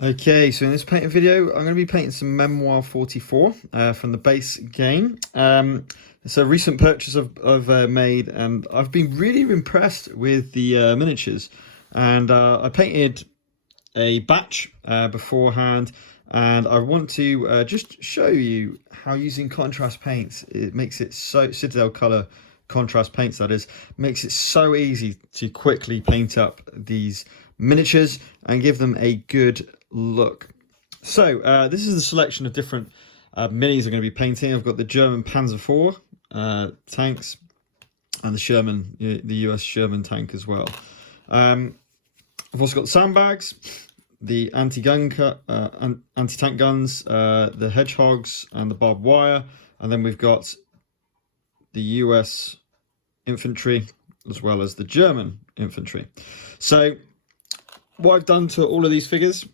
Okay, so in this painting video, I'm going to be painting some Memoir 44 from the base game. It's a recent purchase I've made, and I've been really impressed with the miniatures. And I painted a batch beforehand, and I want to just show you how using contrast paints, it makes it so, Citadel color contrast paints that is, makes it so easy to quickly paint up these miniatures and give them a good look. So this is the selection of different minis I'm going to be painting. I've got the German Panzer IV tanks and the US Sherman tank as well. I've also got the Sandbags, the anti-tank guns, the Hedgehogs and the barbed wire, and then we've got the US infantry as well as the German infantry. So what I've done to all of these figures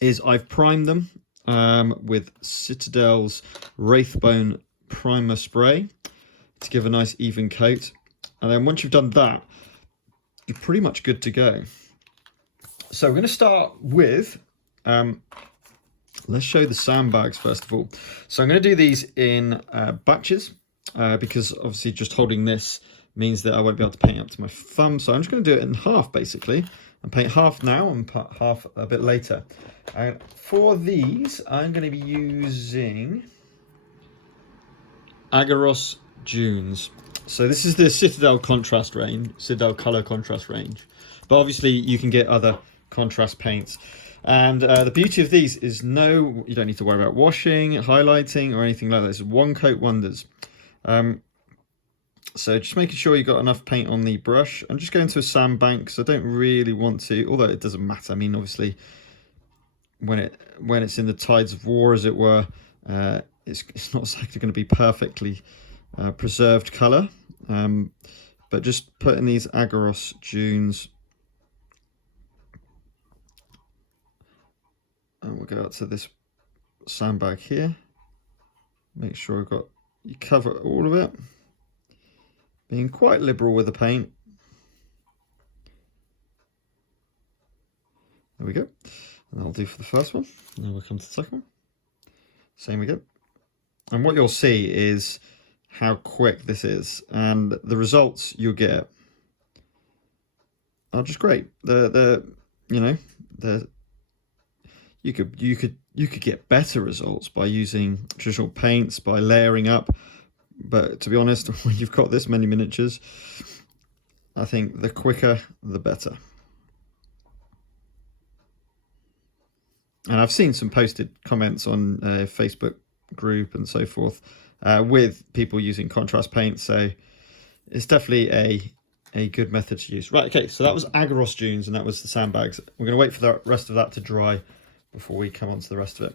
is I've primed them with Citadel's Wraithbone primer spray to give a nice even coat, and then once you've done that, you're pretty much good to go. So we're going to start with let's show the Sandbags first of all. So I'm going to do these in batches because obviously just holding this means that I won't be able to paint up to my thumb, so I'm just going to do it in half basically, and paint half now and half a bit later. And for these, I'm going to be using Aggaros Dunes. So this is the Citadel contrast range, Citadel color contrast range. But obviously you can get other contrast paints. And the beauty of these is you don't need to worry about washing, highlighting, or anything like that. It's one coat wonders. So just making sure you've got enough paint on the brush. I'm just going to a sandbank because I don't really want to, although it doesn't matter. I mean, obviously, when it's in the tides of war, as it were, it's not exactly going to be perfectly preserved colour. But just putting these Aggaros Dunes, and we'll go out to this sandbag here. Make sure you cover all of it. Being quite liberal with the paint. There we go. And that'll do for the first one. Now we'll come to the second one. Same again. And what you'll see is how quick this is, and the results you'll get are just great. You could get better results by using traditional paints, by layering up. But to be honest, when you've got this many miniatures, I think the quicker, the better. And I've seen some posted comments on Facebook group and so forth with people using contrast paint. So it's definitely a good method to use. Right, okay, so that was Aggaros Dunes and that was the Sandbags. We're going to wait for the rest of that to dry before we come on to the rest of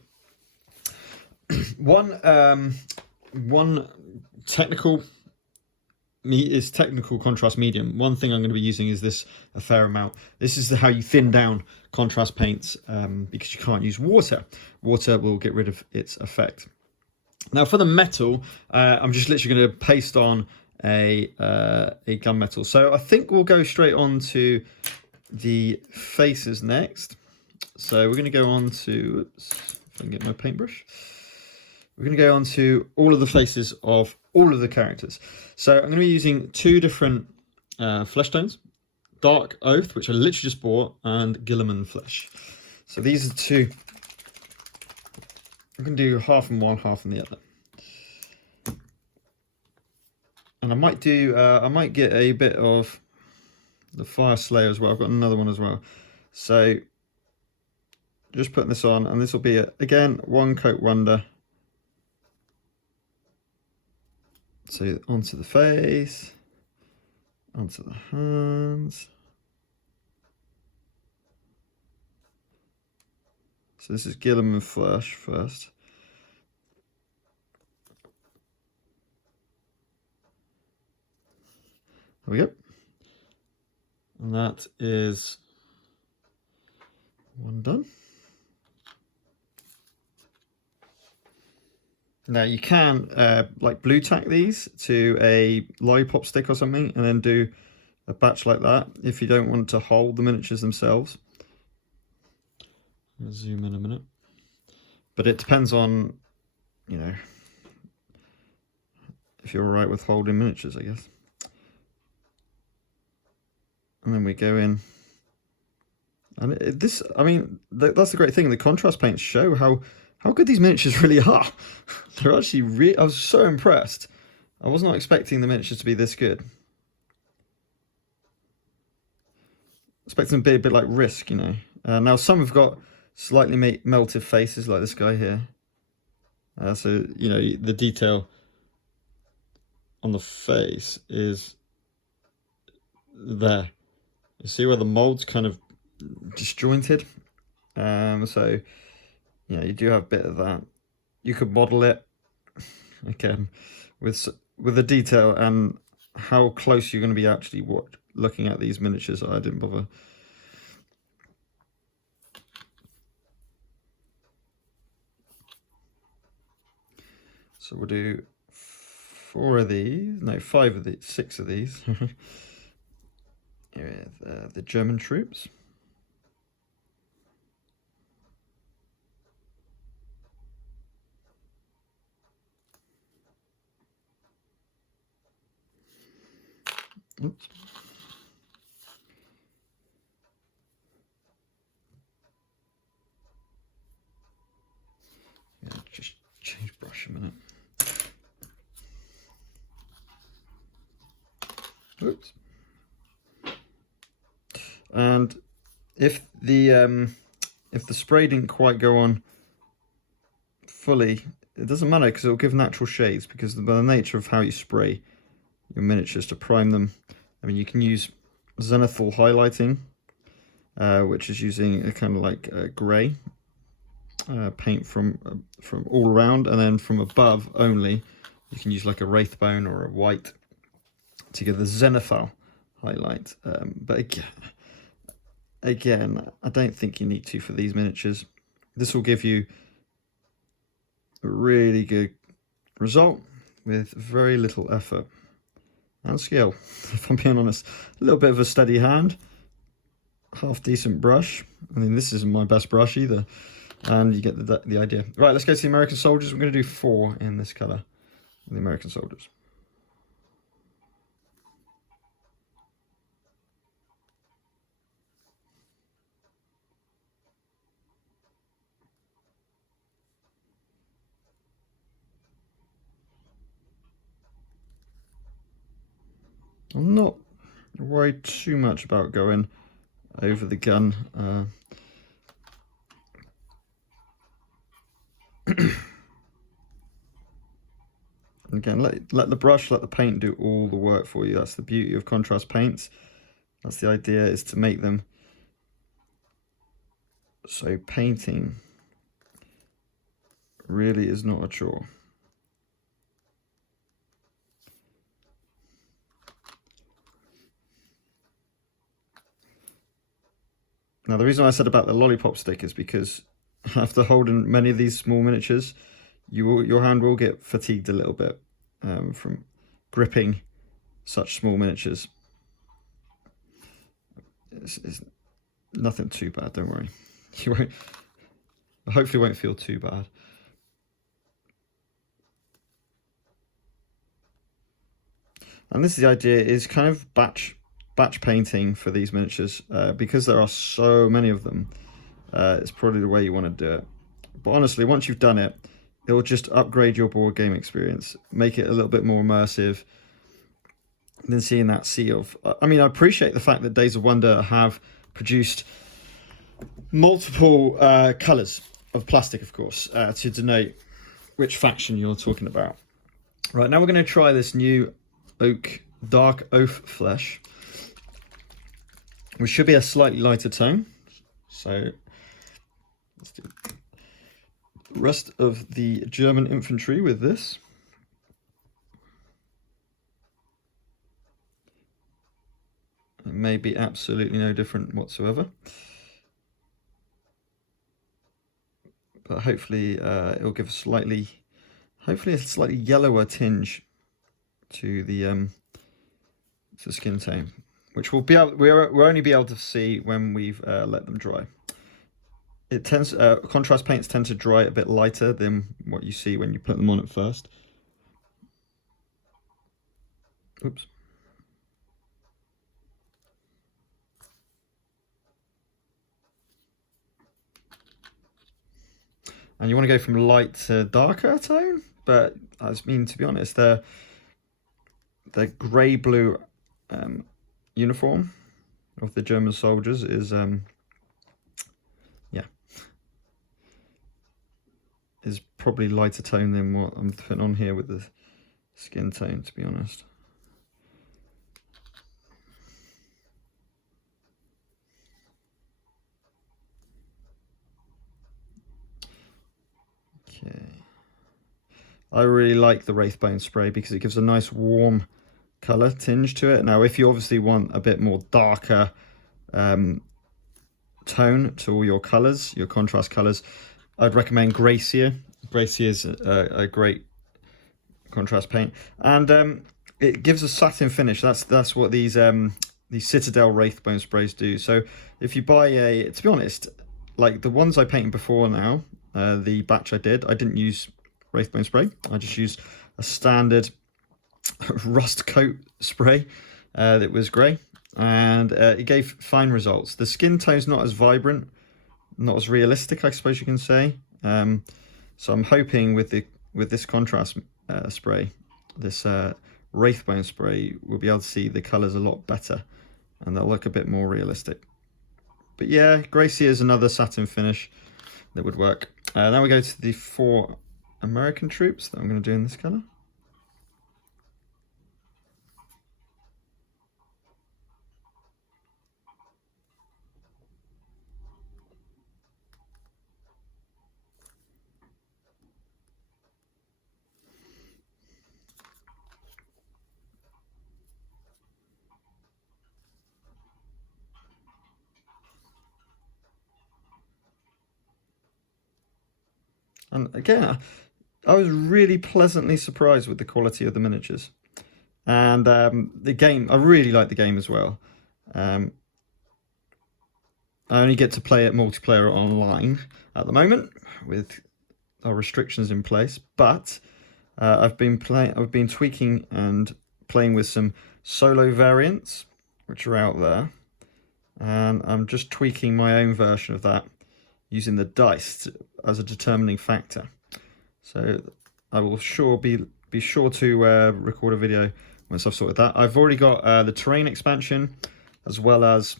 it. One technical contrast medium. One thing I'm going to be using is this a fair amount. This is how you thin down contrast paints because you can't use water. Water will get rid of its effect. Now for the metal, I'm just literally going to paste on a gunmetal. So I think we'll go straight on to the faces next. So we're going to go on to, if I can get my paintbrush. We're going to go on to all of the faces of all of the characters. So I'm going to be using two different flesh tones. Darkoath, which I literally just bought, and Guilliman Flesh. So these are two. I'm going to do half in one, half in the other. And I might get a bit of the Fire Slayer as well. I've got another one as well. So just putting this on, and this will be, again, one coat wonder. So onto the face, onto the hands. So this is Guilliman Flesh first. There we go. And that is one done. Now you can like blue tack these to a lollipop stick or something and then do a batch like that if you don't want to hold the miniatures themselves. I'll zoom in a minute. But it depends on, you know, if you're alright with holding miniatures, I guess. And then we go in. And this, I mean, that's the great thing. The contrast paints show how good these miniatures really are. They're actually I was so impressed. I was not expecting the miniatures to be this good. Expecting them to be a bit like Risk, you know. Now some have got slightly melted faces like this guy here. So, you know, the detail on the face is there. You see where the mold's kind of disjointed. So, yeah, you do have a bit of that. You could model it, again, with the detail and how close you're going to be actually looking at these miniatures. I didn't bother. So we'll do 4 of these, no, 5 of these, 6 of these. With the German troops. Oops. Yeah, just change brush a minute. Oops. And if the spray didn't quite go on fully, it doesn't matter because it'll give natural shades, because by the nature of how you spray your miniatures to prime them. I mean, you can use zenithal highlighting, which is using a kind of like a grey paint from all around, and then from above only you can use like a wraithbone or a white to give the zenithal highlight. But again, I don't think you need to for these miniatures. This will give you a really good result with very little effort and skill, if I'm being honest. A little bit of a steady hand, half decent brush. I mean, this isn't my best brush either, and you get the idea. Right, let's go to the American soldiers. We're going to do 4 in this colour, the American soldiers. I'm not worried too much about going over the gun. Again, let the brush, let the paint do all the work for you. That's the beauty of contrast paints. That's the idea, is to make them so painting really is not a chore. Now, the reason I said about the lollipop stick is because after holding many of these small miniatures, your hand will get fatigued a little bit from gripping such small miniatures. It's nothing too bad, don't worry. You hopefully won't feel too bad. And this is the idea, is kind of batch painting for these miniatures, because there are so many of them. It's probably the way you want to do it. But honestly, once you've done it, it will just upgrade your board game experience, make it a little bit more immersive than seeing that sea of... I mean, I appreciate the fact that Days of Wonder have produced multiple colours of plastic, of course, to denote which faction you're talking about. Right, now we're going to try this new Darkoath Flesh, which should be a slightly lighter tone. So let's do the rest of the German infantry with this. It may be absolutely no different whatsoever, but hopefully it'll give hopefully a slightly yellower tinge to the skin tone, which we'll only be able to see when we've let them dry. it tends contrast paints tend to dry a bit lighter than what you see when you put them on at first. Oops. And you want to go from light to darker tone, but I mean, to be honest, the grey-blue uniform of the German soldiers is is probably lighter tone than what I'm putting on here with the skin tone, to be honest. Okay. I really like the Wraithbone spray because it gives a nice warm colour tinge to it. Now, if you obviously want a bit more darker tone to all your colours, your contrast colours, I'd recommend Gracia. Gracia is a great contrast paint, and it gives a satin finish. That's what these Citadel Wraithbone sprays do. So if you buy to be honest, like the ones I painted before now, the batch I didn't use Wraithbone spray. I just used a standard rust coat spray that was grey, and it gave fine results. The skin tone's not as vibrant, not as realistic, I suppose you can say. So I'm hoping with this contrast spray, this Wraithbone spray, we'll be able to see the colours a lot better, and they'll look a bit more realistic. But yeah, Gracie is another satin finish that would work. Now we go to the 4 American troops that I'm going to do in this colour. And again, I was really pleasantly surprised with the quality of the miniatures. And the game, I really like the game as well. I only get to play it multiplayer online at the moment with our restrictions in place, but I've been tweaking and playing with some solo variants which are out there, and I'm just tweaking my own version of that using the dice as a determining factor. So I will be sure to record a video once I've sorted that. I've already got the terrain expansion, as well as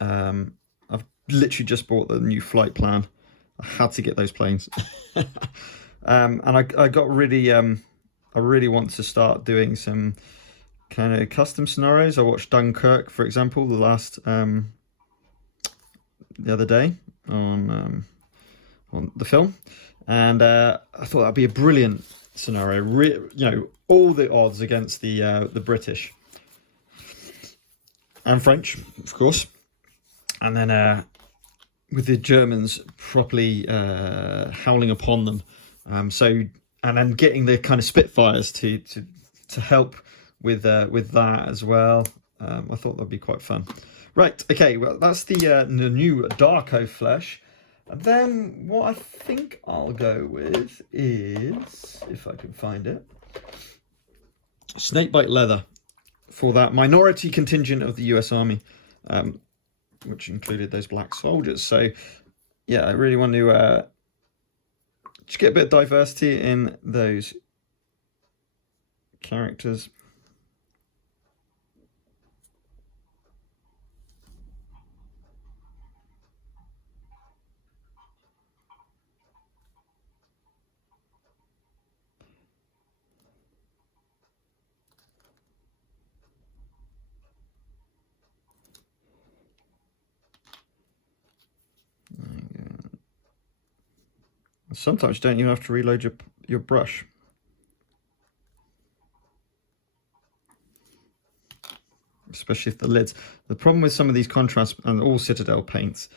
I've literally just bought the new flight plan. I had to get those planes. And I got really, I really want to start doing some kind of custom scenarios. I watched Dunkirk, for example, the other day on the film, and I thought that'd be a brilliant scenario. You know, all the odds against the British and French, of course, and then with the Germans properly howling upon them. And then getting the kind of Spitfires to help with that as well. I thought that'd be quite fun. Right, okay, well, that's the new Darkoath Flesh. And then what I think I'll go with is, if I can find it, Snakebite Leather for that minority contingent of the US Army, which included those black soldiers. So, yeah, I really want to just get a bit of diversity in those characters. Sometimes you don't even have to reload your brush. Especially if the lids. The problem with some of these contrast and all Citadel paints,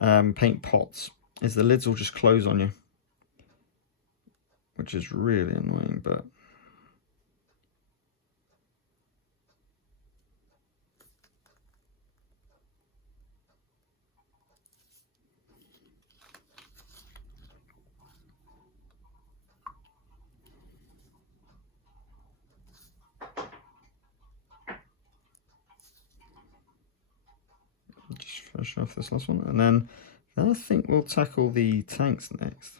paint pots, is the lids will just close on you, which is really annoying. But finish off this last one, and then I think we'll tackle the tanks next.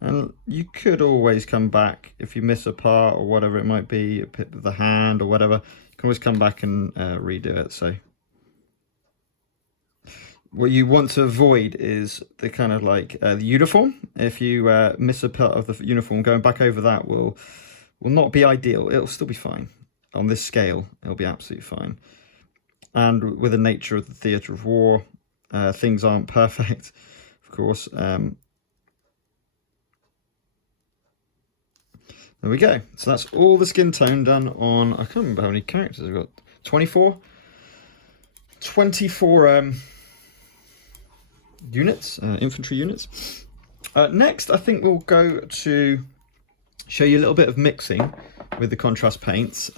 And you could always come back if you miss a part or whatever it might be, a bit of the hand or whatever. You can always come back and redo it. So what you want to avoid is the kind of like the uniform. If you miss a part of the uniform, going back over that will not be ideal. It'll still be fine on this scale. It'll be absolutely fine. And with the nature of the theatre of war, things aren't perfect, of course. There we go. So that's all the skin tone done on, I can't remember how many characters I've got. 24 units, infantry units. Next, I think we'll go to show you a little bit of mixing with the contrast paints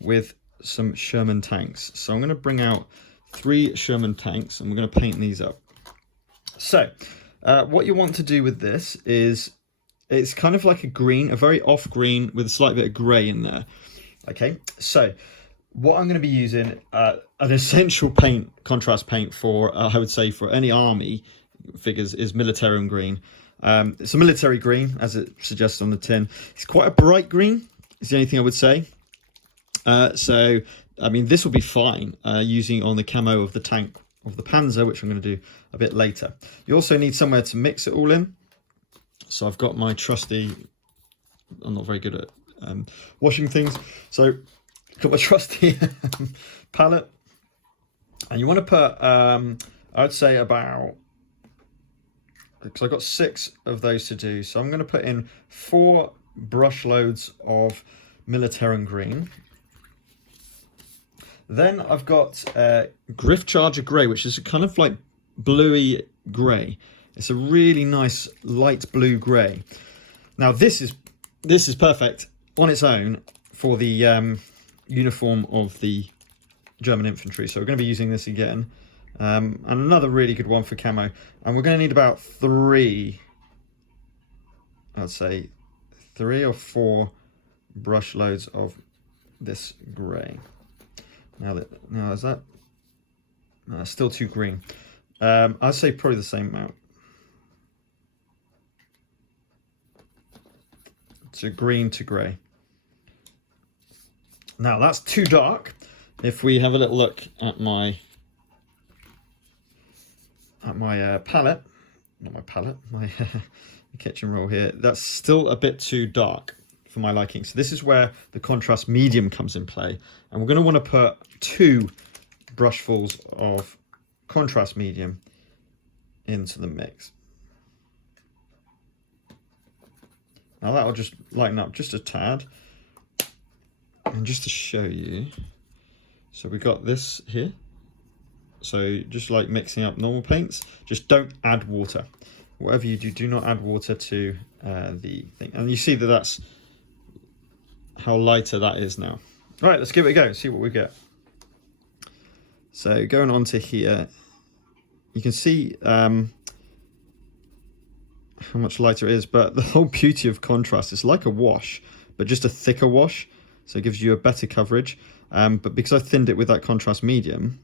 with some Sherman tanks. So I'm going to bring out 3 Sherman tanks and we're going to paint these up. So what you want to do with this is, it's kind of like a green, a very off green with a slight bit of grey in there. Okay, so what I'm going to be using, an essential paint, contrast paint for, I would say for any army figures, is Militarum Green. It's a military green, as it suggests on the tin. It's quite a bright green, is the only thing I would say. So, I mean, this will be fine using on the camo of the tank of the Panzer, which I'm going to do a bit later. You also need somewhere to mix it all in. So I've got my trusty, I'm not very good at washing things, so I've got my trusty palette, and you want to put, I'd say about, because I've got 6 of those to do, so I'm going to put in 4 brush loads of Militarum Green. Then I've got Gryph-charger Grey, which is kind of like bluey grey. It's a really nice light blue grey. Now this is perfect on its own for the uniform of the German infantry. So we're going to be using this again. And another really good one for camo. And we're going to need about 3, I'd say 3 or 4 brush loads of this grey. Now is that? No, it's still too green. I'd say probably the same amount. So green to grey. Now that's too dark. If we have a little look at my palette, not my palette, my kitchen roll here, that's still a bit too dark for my liking. So this is where the contrast medium comes in play, and we're going to want to put 2 brushfuls of contrast medium into the mix. Now that'll just lighten up just a tad. And just to show you, so we got this here. So just like mixing up normal paints, just don't add water. Whatever you do, do not add water to the thing. And you see that that's how lighter that is now. All right, let's give it a go, see what we get. So going on to here, you can see how much lighter it is, but the whole beauty of contrast is like a wash, but just a thicker wash, so it gives you a better coverage. But because I thinned it with that contrast medium,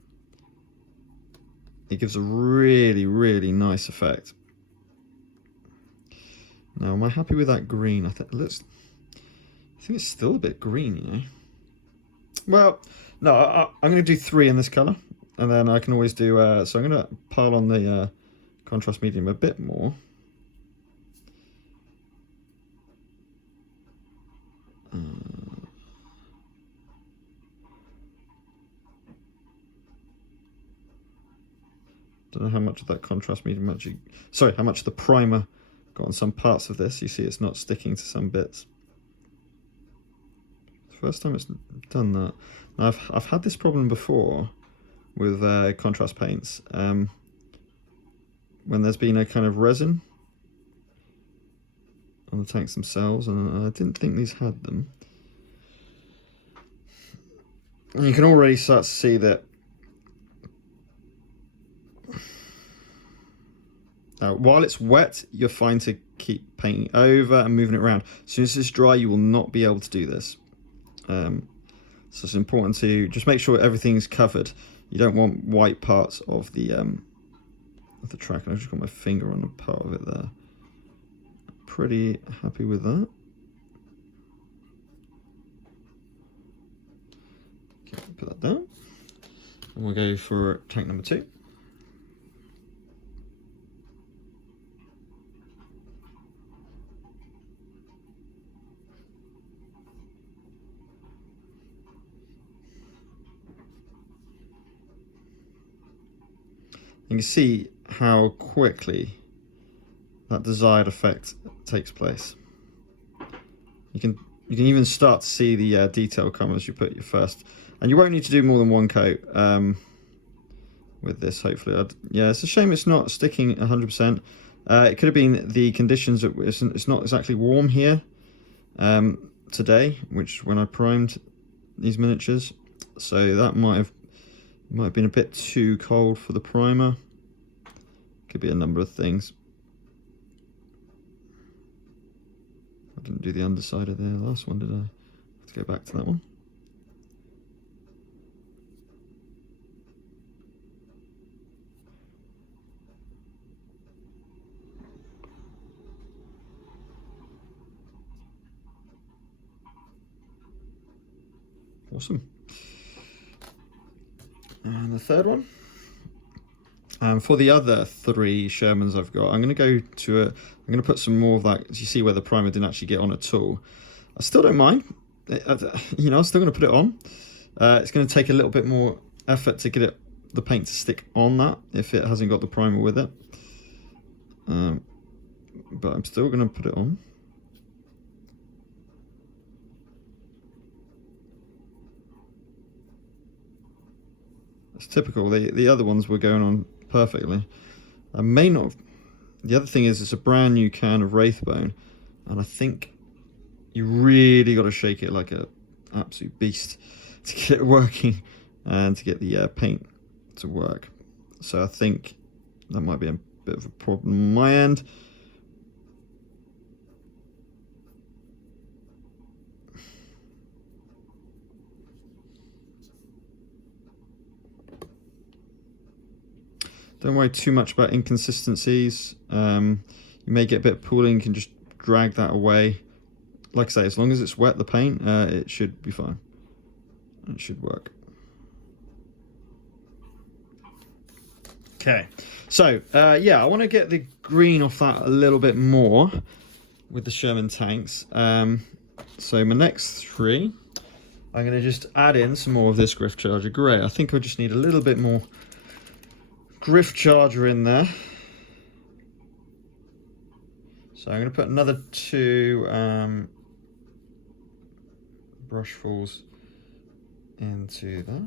it gives a really, really nice effect. Now, am I happy with that green? I think it's still a bit green, you know. Well, no, I'm going to do 3 in this colour, and then I can always do. So I'm going to pile on the contrast medium a bit more. Don't know how much of that contrast medium actually, sorry, how much the primer got on some parts of this. You see it's not sticking to some bits. First time it's done that. Now, I've had this problem before with contrast paints when there's been a kind of resin on the tanks themselves, and I didn't think these had them. And you can already start to see that while it's wet, you're fine to keep painting over and moving it around. As soon as it's dry, you will not be able to do this. So it's important to just make sure everything's covered. You don't want white parts of the track. And I've just got my finger on a part of it there. Pretty happy with that. Okay, put that down. And we'll go for tank number 2. You can see how quickly that desired effect takes place. You can even start to see the detail come as you put your first, and you won't need to do more than one coat with this. Hopefully, yeah, it's a shame it's not sticking 100%. It could have been the conditions. It's not exactly warm here today, which when I primed these miniatures, so that might have been a bit too cold for the primer. Could be a number of things. I didn't do the underside of the last one, did I? Let's go back to that one. Awesome. And the third one. For the other 3 Shermans I've got, I'm going to put some more of that. As you see where the primer didn't actually get on at all. I still don't mind. You know, I'm still going to put it on. It's going to take a little bit more effort to get the paint to stick on that if it hasn't got the primer with it. But I'm still going to put it on. It's typical. The other ones were going on perfectly. I may not have. The other thing is it's a brand new can of Wraithbone, and I think you really got to shake it like a absolute beast to get it working and to get the paint to work. So I think that might be a bit of a problem on my end. Don't worry too much about inconsistencies. You may get a bit of pooling, you can just drag that away. Like I say, as long as it's wet, the paint, it should be fine. It should work. Okay, so yeah, I want to get the green off that a little bit more with the Sherman Tanks. So my next 3, I'm going to just add in some more of this Gryph-charger Grey. I think I just need a little bit more Gryph-charger in there. So I'm going to put another 2 brushfuls into there.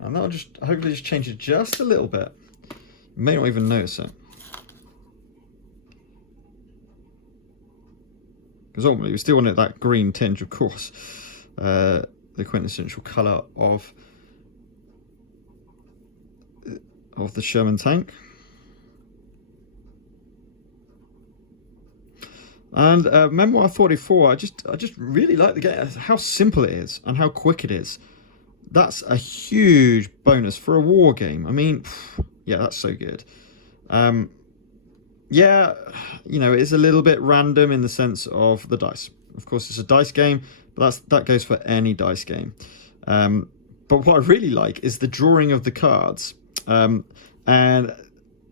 And that'll just hopefully just change it just a little bit. You may not even notice it. Because ultimately we still want it that green tinge, of course. The quintessential colour of the Sherman tank. And Memoir 44, I just really like the game, how simple it is and how quick it is. That's a huge bonus for a war game. I mean, yeah, that's so good. Yeah, you know, it's a little bit random in the sense of the dice. Of course, it's a dice game, but that goes for any dice game. But what I really like is the drawing of the cards and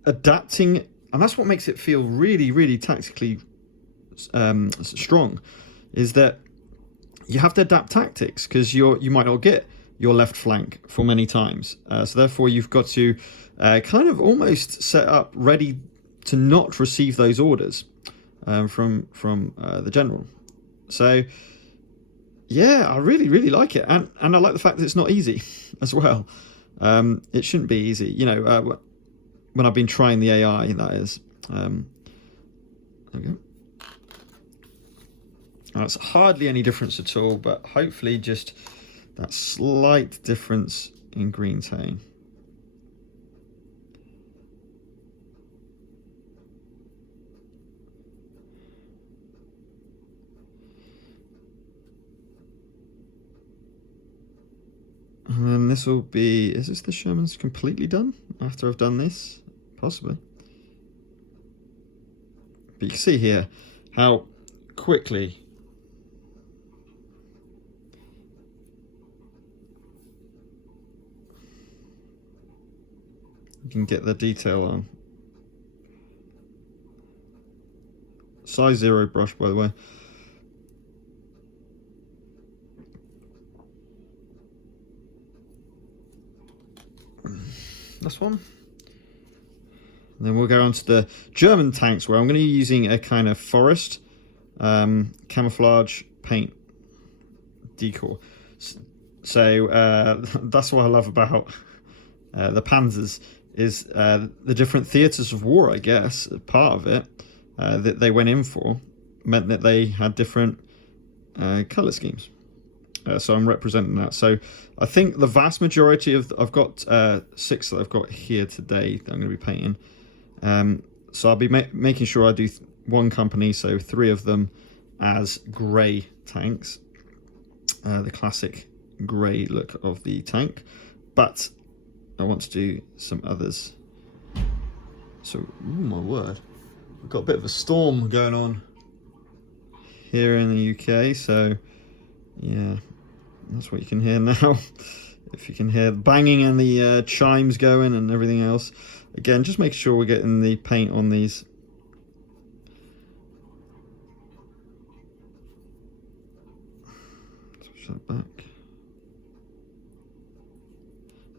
adapting, and that's what makes it feel really, really tactically strong, is that you have to adapt tactics because you might not get your left flank for many times. So therefore you've got to kind of almost set up ready to not receive those orders from the general. So yeah, I really, really like it. And I like the fact that it's not easy as well. It shouldn't be easy. You know, when I've been trying the AI, that is. There we go. That's hardly any difference at all, but hopefully just that slight difference in green tone. this will be, is this the Sherman's completely done after I've done this? Possibly. But you can see here how quickly you can get the detail on. Size 0 brush, by the way. This one. And then we'll go on to the German tanks, where I'm going to be using a kind of forest camouflage paint decor. So that's what I love about the Panzers, is the different theatres of war, I guess. Part of it that they went in for meant that they had different colour schemes. So I'm representing that. So I think the vast majority of, I've got 6 that I've got here today that I'm going to be painting. So I'll be making sure I do one company, so 3 of them as grey tanks. The classic grey look of the tank. But I want to do some others. So, ooh, my word. We've got a bit of a storm going on here in the UK, so yeah. That's what you can hear now. If you can hear the banging and the chimes going and everything else. Again, just make sure we're getting the paint on these. Switch that back.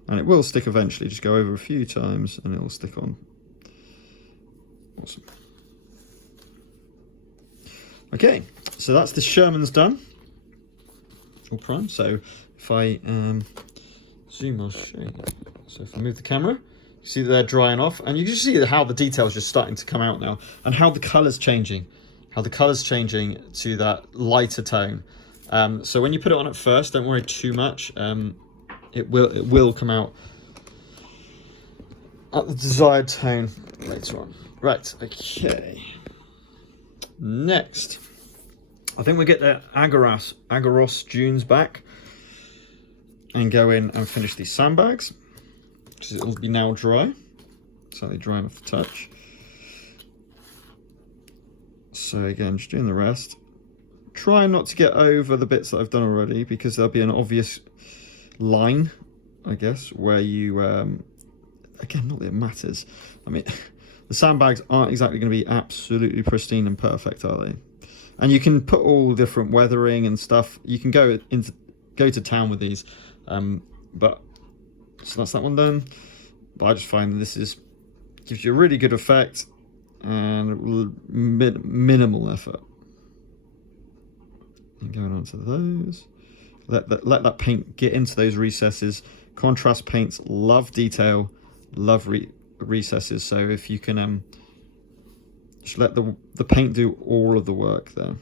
And it will stick eventually. Just go over a few times and it will stick on. Awesome. Okay, so that's the Sherman's done. All prime. So if I zoom, I'll show you. So if I move the camera, you see that they're drying off, and you can see how the details just starting to come out now, and how the colour's changing, to that lighter tone. So when you put it on at first, don't worry too much. It will come out at the desired tone later on. Right. Okay. Next, I think we get the Aggaros Dunes back and go in and finish these sandbags, because it will be now dry. Slightly dry enough to touch. So again, just doing the rest. Try not to get over the bits that I've done already, because there'll be an obvious line, I guess, where you, again, not that it matters. I mean, the sandbags aren't exactly going to be absolutely pristine and perfect, are they? And you can put all different weathering and stuff. You can go to town with these, but so that's that one done. But I just find that this gives you a really good effect and minimal effort. And going on to those, let that paint get into those recesses. Contrast paints love detail, love recesses. So if you can just let the paint do all of the work there.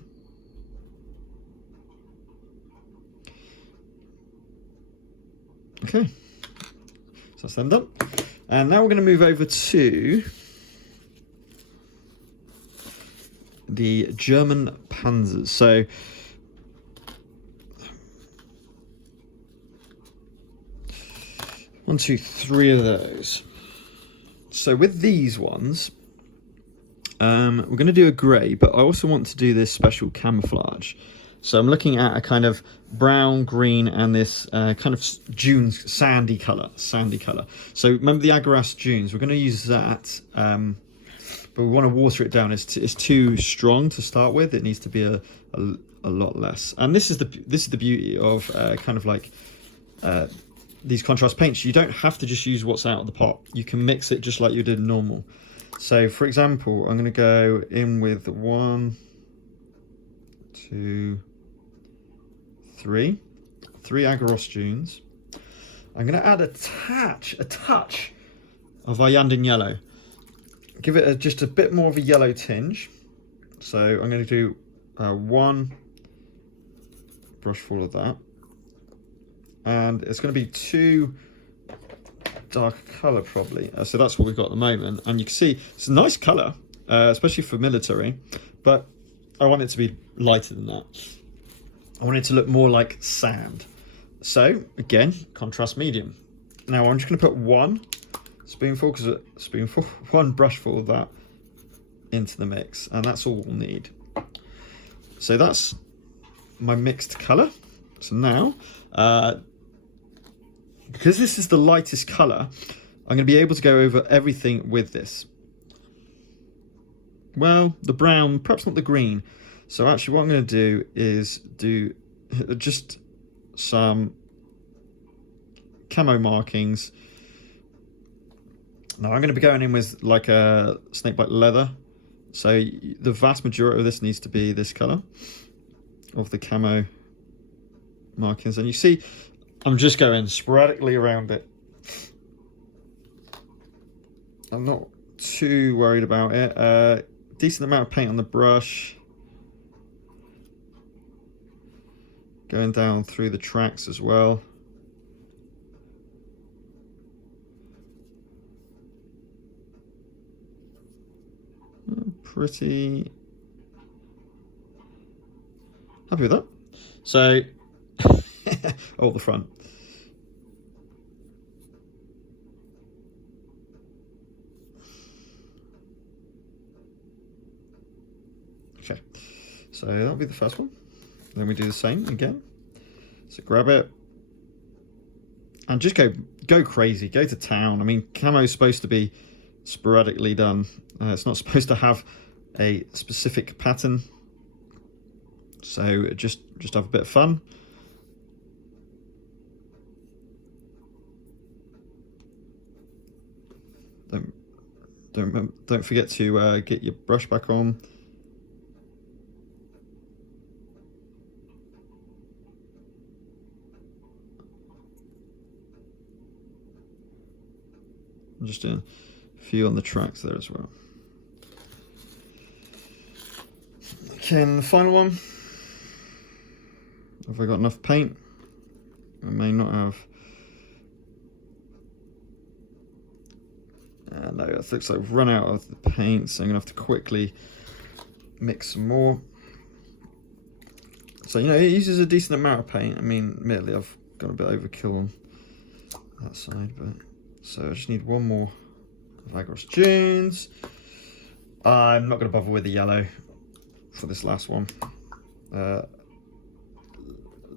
Okay, so that's them done. And now we're going to move over to the German Panzers. So 1, 2, 3 of those. So with these ones, we're going to do a grey, but I also want to do this special camouflage. So I'm looking at a kind of brown, green, and this kind of dunes, sandy colour. So remember the Aggaros Dunes? We're going to use that, but we want to water it down. It's too strong to start with. It needs to be a lot less. And this is the beauty of kind of like these contrast paints. You don't have to just use what's out of the pot. You can mix it just like you did normal. So for example, I'm going to go in with 1, 2, 3 Aggaros Dunes. I'm going to add a touch of Iyanden Yellow. Give it just a bit more of a yellow tinge. So I'm going to do 1 brushful of that. And it's going to be 2 dark colour probably. So that's what we've got at the moment. And you can see it's a nice colour, especially for military. But I want it to be lighter than that. I want it to look more like sand. So again, contrast medium. Now I'm just going to put one one brushful of that into the mix, and that's all we'll need. So that's my mixed colour. So now, because this is the lightest colour, I'm going to be able to go over everything with this. Well, the brown, perhaps not the green. So actually what I'm going to do is do just some camo markings. Now I'm going to be going in with like a Snakebite Leather. So the vast majority of this needs to be this colour of the camo markings. And you see, I'm just going sporadically around it. I'm not too worried about it. Decent amount of paint on the brush. Going down through the tracks as well. Pretty happy with that. So, oh, the front. Okay, so that'll be the first one. Then we do the same again. So grab it and just go crazy, go to town. I mean, camo is supposed to be sporadically done. It's not supposed to have a specific pattern. So just have a bit of fun. Don't forget to get your brush back on. I'm just doing a few on the tracks there as well. Okay, and the final one. Have I got enough paint? I may not have. No, it looks like I've run out of the paint, so I'm going to have to quickly mix some more. So, you know, it uses a decent amount of paint. I mean, admittedly, I've got a bit overkill on that side, but so I just need one more of Aggaros Dunes. I'm not going to bother with the yellow for this last one.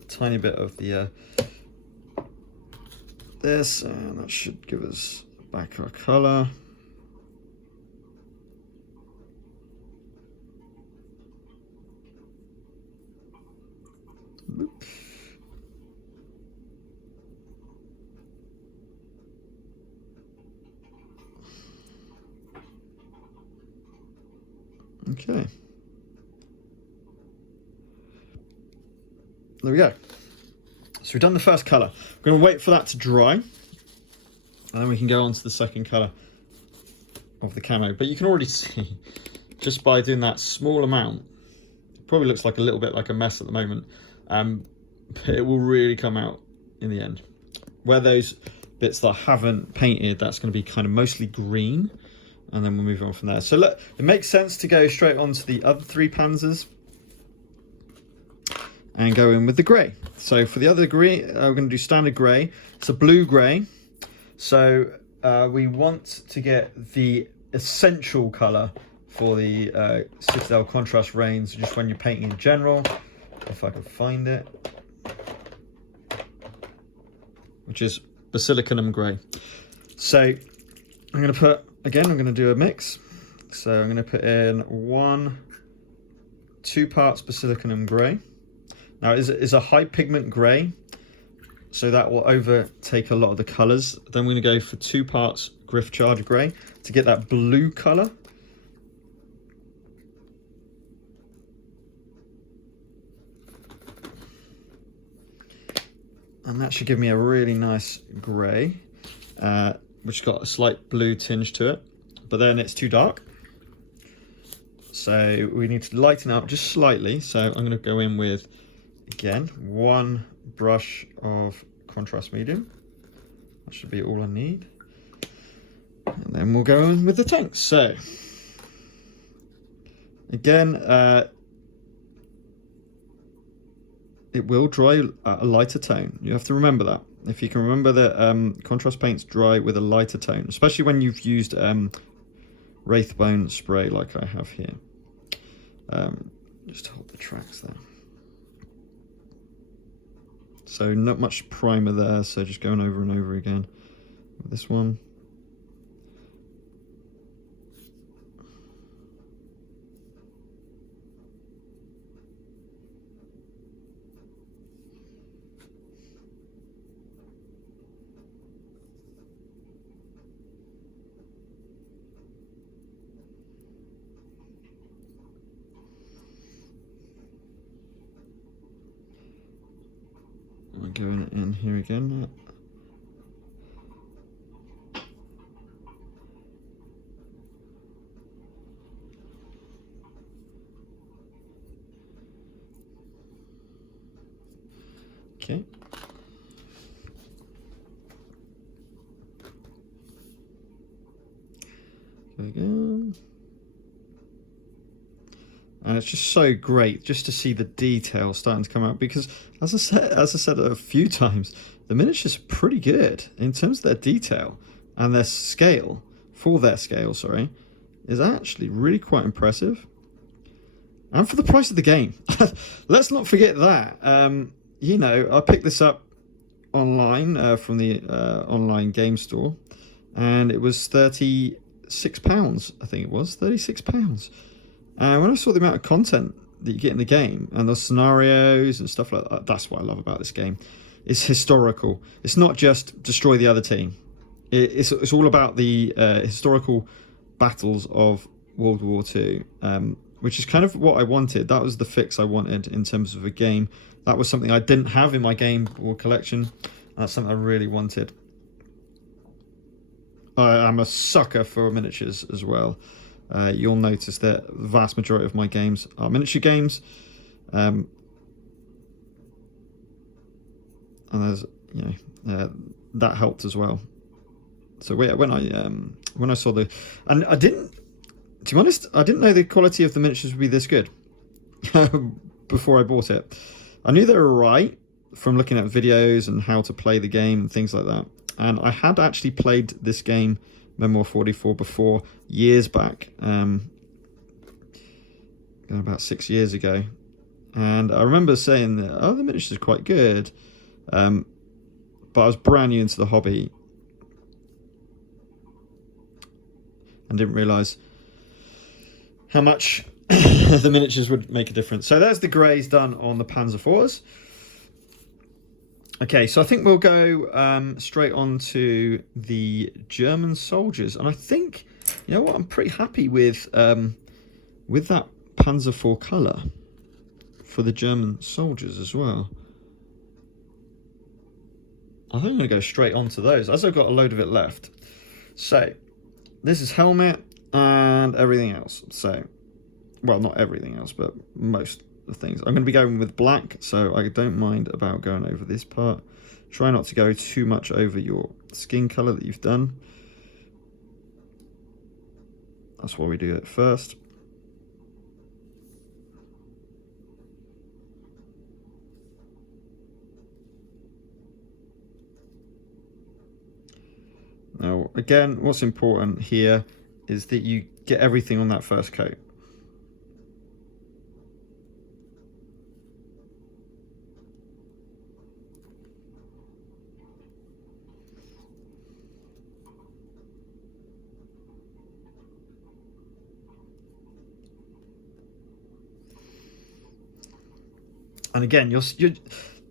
Tiny bit of the this, and that should give us back our colour. Okay. There we go. So we've done the first colour. We're going to wait for that to dry, and then we can go on to the second colour of the camo. But you can already see, just by doing that small amount, it probably looks like a little bit like a mess at the moment, but it will really come out in the end. Where those bits that I haven't painted, that's going to be kind of mostly green, and then we'll move on from there. So look, it makes sense to go straight on to the other three Panzers and go in with the grey. So for the other grey, we're going to do standard grey. It's a blue grey. So we want to get the essential colour for the Citadel Contrast range, just when you're painting in general, if I can find it, which is Basilicum Gray. So I'm going to put, again, I'm going to do a mix. So I'm going to put in 2 parts Basilicum Gray. Now it's a high pigment grey, so that will overtake a lot of the colours. Then we're going to go for 2 parts Gryph-charger Grey to get that blue colour. And that should give me a really nice grey, which got a slight blue tinge to it, but then it's too dark. So we need to lighten up just slightly. So I'm going to go in with, again, 1 brush of contrast medium. That should be all I need. And then we'll go in with the tanks. So again, it will dry at a lighter tone. You have to remember that. If you can remember that contrast paints dry with a lighter tone, especially when you've used Wraithbone spray like I have here. Just hold the tracks there. So not much primer there, so just going over and over again with this one. I'm going in here again. Okay. There we go. And it's just so great just to see the detail starting to come out, because as I said a few times, the miniatures are pretty good in terms of their detail, and their scale, for their scale, sorry, is actually really quite impressive. And for the price of the game. Let's not forget that. You know, I picked this up online from the online game store, and it was £36, I think it was, £36. And when I saw the amount of content that you get in the game and those scenarios and stuff like that, that's what I love about this game. It's historical. It's not just destroy the other team. It's all about the historical battles of World War II, which is kind of what I wanted. That was the fix I wanted in terms of a game. That was something I didn't have in my Game Board collection. That's something I really wanted. I'm a sucker for miniatures as well. You'll notice that the vast majority of my games are miniature games, and there's, you know, that helped as well. So when I saw the, and I didn't, to be honest, I didn't know the quality of the miniatures would be this good before I bought it. I knew they were right from looking at videos and how to play the game and things like that. And I had actually played this game, Memoir 44, before, years back, about 6 years ago, and I remember saying that, oh, the miniatures are quite good, but I was brand new into the hobby and didn't realise how much the miniatures would make a difference. So there's the greys done on the Panzer IVs. Okay, so I think we'll go straight on to the German soldiers, and I think, you know what, I'm pretty happy with that Panzer IV colour for the German soldiers as well. I think I'm going to go straight on to those, as I've got a load of it left. So, this is helmet and everything else. So, well, not everything else, but most the things. I'm going to be going with black, so I don't mind about going over this part. Try not to go too much over your skin colour that you've done. That's why we do it first. Now, again, what's important here is that you get everything on that first coat. And again,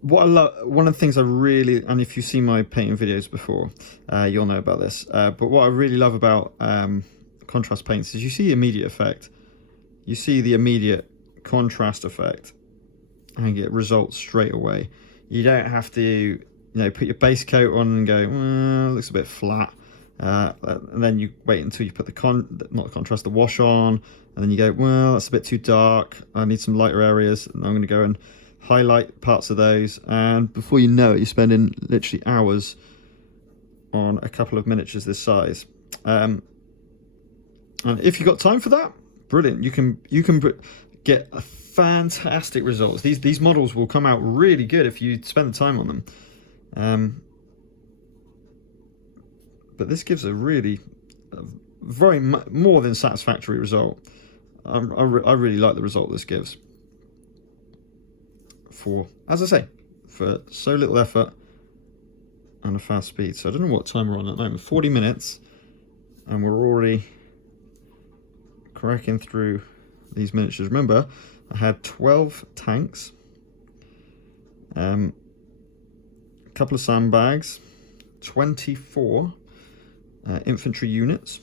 what I love, one of the things I really, and if you've seen my painting videos before, you'll know about this. But what I really love about contrast paints is you see the immediate effect. You see the immediate contrast effect and get results straight away. You don't have to, you know, put your base coat on and go, well, it looks a bit flat. And then you wait until you put the wash on, and then you go, well, that's a bit too dark. I need some lighter areas, and I'm going to go and highlight parts of those, and before you know it, you're spending literally hours on a couple of miniatures this size. And if you've got time for that, brilliant. You can get fantastic results. These models will come out really good if you spend the time on them. But this gives a really very more than satisfactory result. I really like the result this gives. For, as I say, for so little effort and a fast speed. So I don't know what time we're on at the moment. 40 minutes, and we're already cracking through these miniatures. Remember, I had 12 tanks, a couple of sandbags, 24 infantry units.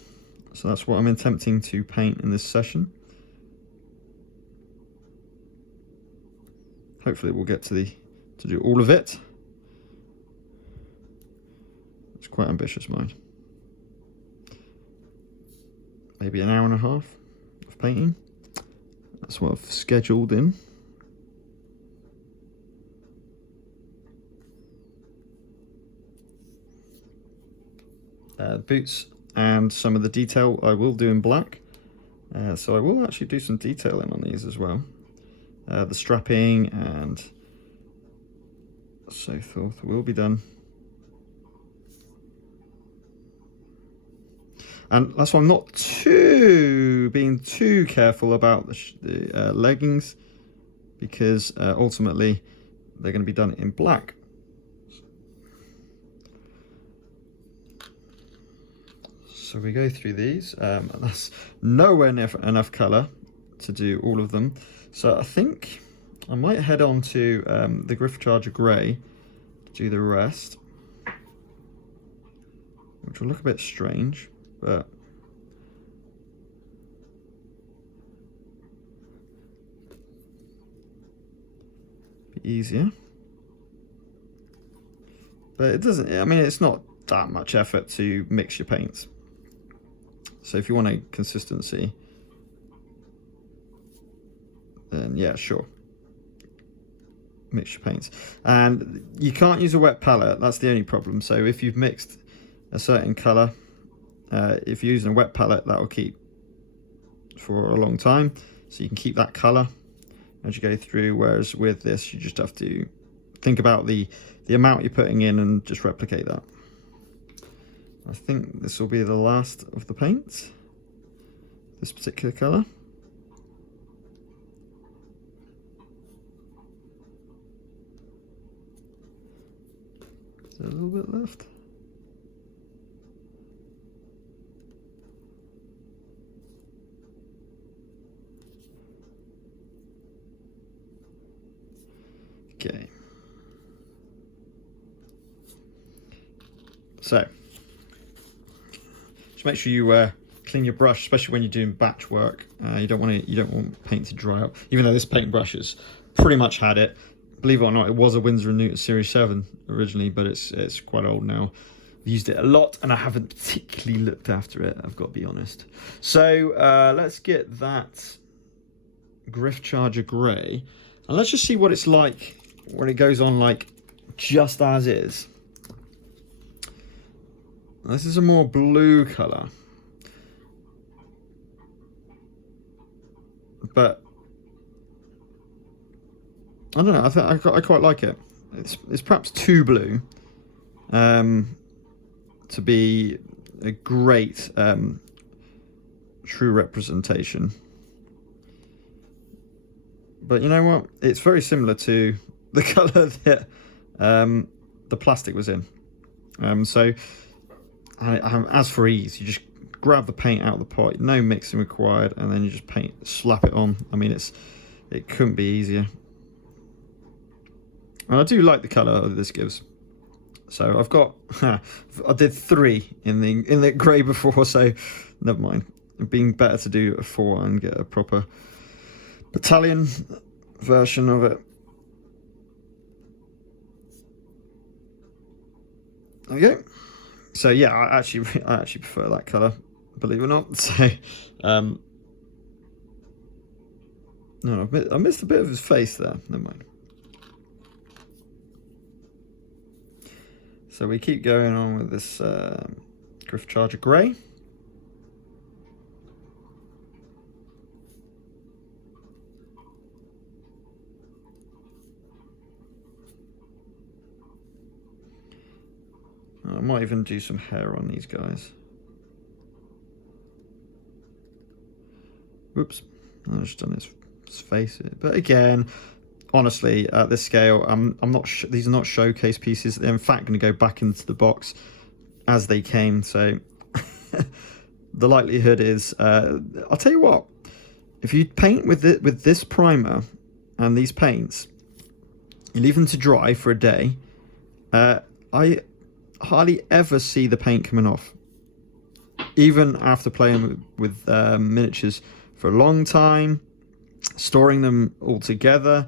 So that's what I'm attempting to paint in this session. Hopefully we'll get to do all of it. It's quite ambitious, mind. Maybe an hour and a half of painting. That's what I've scheduled in. Boots and some of the detail I will do in black. So I will actually do some detailing on these as well. The strapping and so forth will be done. And that's why I'm not being too careful about the leggings, because ultimately they're going to be done in black. So we go through these. That's nowhere near enough colour to do all of them. So I think I might head on to the Gryph-charger Grey to do the rest, which will look a bit strange, but be easier. But it doesn't, I mean, it's not that much effort to mix your paints. So if you want a consistency, then yeah, sure, mix your paints. And you can't use a wet palette, that's the only problem. So if you've mixed a certain colour, if you're using a wet palette, that will keep for a long time, so you can keep that colour as you go through, whereas with this you just have to think about the amount you're putting in and just replicate that. I think this will be the last of the paints, this particular colour. Is there a little bit left? Okay. So, just make sure you clean your brush, especially when you're doing batch work. You don't want paint to dry up. Even though this paint brush has pretty much had it. Believe it or not, it was a Winsor & Newton Series 7 originally, but it's quite old now. I've used it a lot, and I haven't particularly looked after it, I've got to be honest. So let's get that Gryph-charger Grey, and let's just see what it's like when it goes on like just as is. This is a more blue colour, but I don't know, I quite like it. It's perhaps too blue to be a great true representation. But you know what? It's very similar to the colour that the plastic was in. As for ease, you just grab the paint out of the pot, no mixing required, and then you just slap it on. I mean, it couldn't be easier. And I do like the colour that this gives. So I've got, I did 3 in the grey before, so never mind. It'd been better to do a 4 and get a proper battalion version of it. Okay. So yeah, I actually prefer that colour, believe it or not. So no, I missed a bit of his face there. Never mind. So we keep going on with this Gryph-charger Grey. might even do some hair on these guys. Whoops, I've just done his face. But again, honestly, at this scale, I'm not. These are not showcase pieces. They're in fact going to go back into the box as they came. So the likelihood is, I'll tell you what. If you paint with this primer and these paints, you leave them to dry for a day. I hardly ever see the paint coming off, even after playing with miniatures for a long time, storing them all together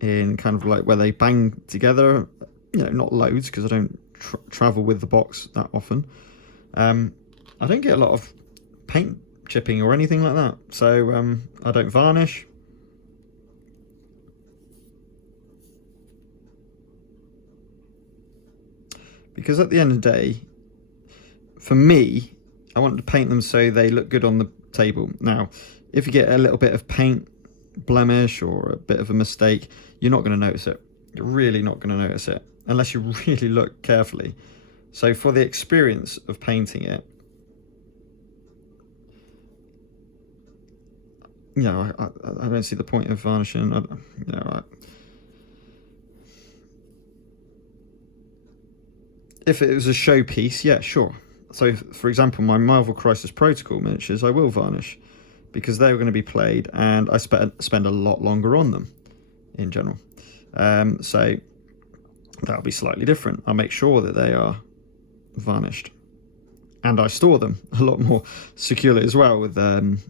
in kind of like where they bang together. You know, not loads because I don't travel with the box that often. I don't get a lot of paint chipping or anything like that, so I don't varnish. Because at the end of the day, for me, I want to paint them so they look good on the table. Now, if you get a little bit of paint blemish or a bit of a mistake, you're not going to notice it. You're really not going to notice it unless you really look carefully. So for the experience of painting it, you know, I don't see the point of varnishing. If it was a showpiece, yeah, sure. So, for example, my Marvel Crisis Protocol miniatures, I will varnish because they're going to be played, and I spend a lot longer on them in general. So that'll be slightly different. I'll make sure that they are varnished, and I store them a lot more securely as well with a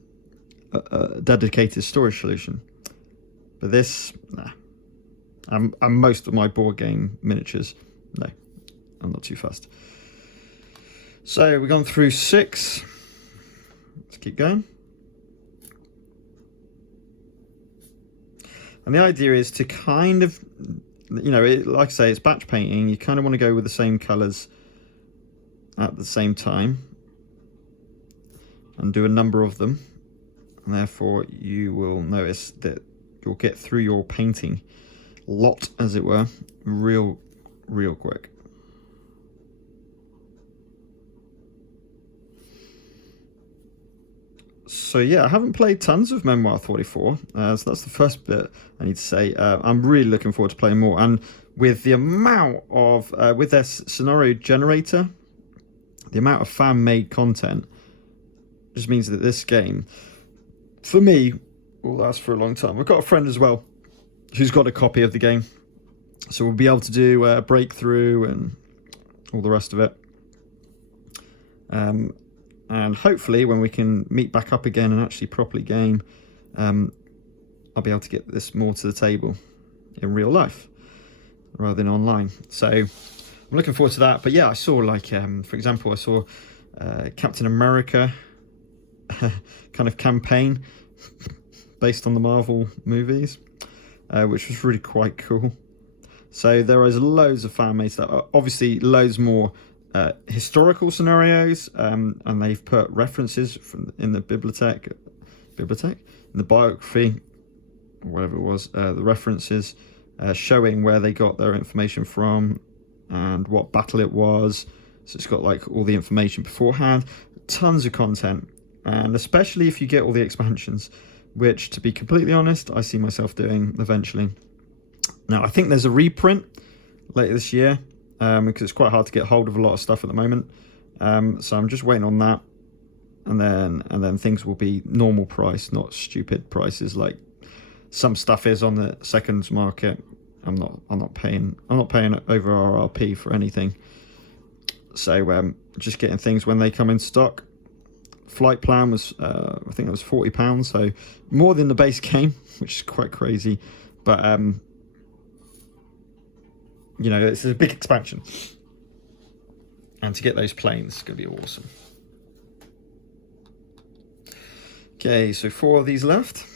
dedicated storage solution. But this, nah. And most of my board game miniatures, no. I'm not too fast. So we've gone through 6. Let's keep going. And the idea is to kind of, you know, like I say, it's batch painting. You kind of want to go with the same colours at the same time and do a number of them. And therefore you will notice that you'll get through your painting lot, as it were, real quick. So yeah, I haven't played tons of Memoir 44, so that's the first bit I need to say. I'm really looking forward to playing more, and with the amount of, with their scenario generator, the amount of fan-made content, just means that this game, for me, will last for a long time. I've got a friend as well who's got a copy of the game, so we'll be able to do breakthrough and all the rest of it. And hopefully when we can meet back up again and actually properly game, I'll be able to get this more to the table in real life rather than online. So I'm looking forward to that. But yeah, I saw, like, for example, I saw Captain America kind of campaign based on the Marvel movies, which was really quite cool. So there is loads of fan-made stuff. Obviously, loads more historical scenarios, and they've put references from in the bibliothèque, in the biography, or whatever it was, the references showing where they got their information from and what battle it was. So it's got like all the information beforehand, tons of content, and especially if you get all the expansions, which, to be completely honest, I see myself doing eventually. Now, I think there's a reprint later this year, because it's quite hard to get hold of a lot of stuff at the moment. So I'm just waiting on that, and then things will be normal price, not stupid prices like some stuff is on the seconds market. I'm not paying over RRP for anything. So just getting things when they come in stock. Flight plan was I think it was £40, so more than the base game, which is quite crazy. But you know, it's a big expansion, and to get those planes is going to be awesome. Okay, so 4 of these left.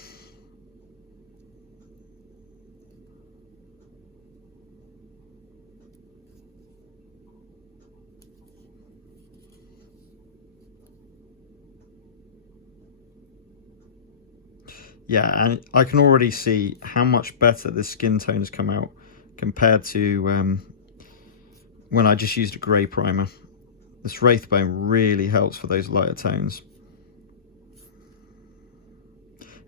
Yeah, and I can already see how much better this skin tone has come out compared to when I just used a grey primer. This Wraithbone really helps for those lighter tones.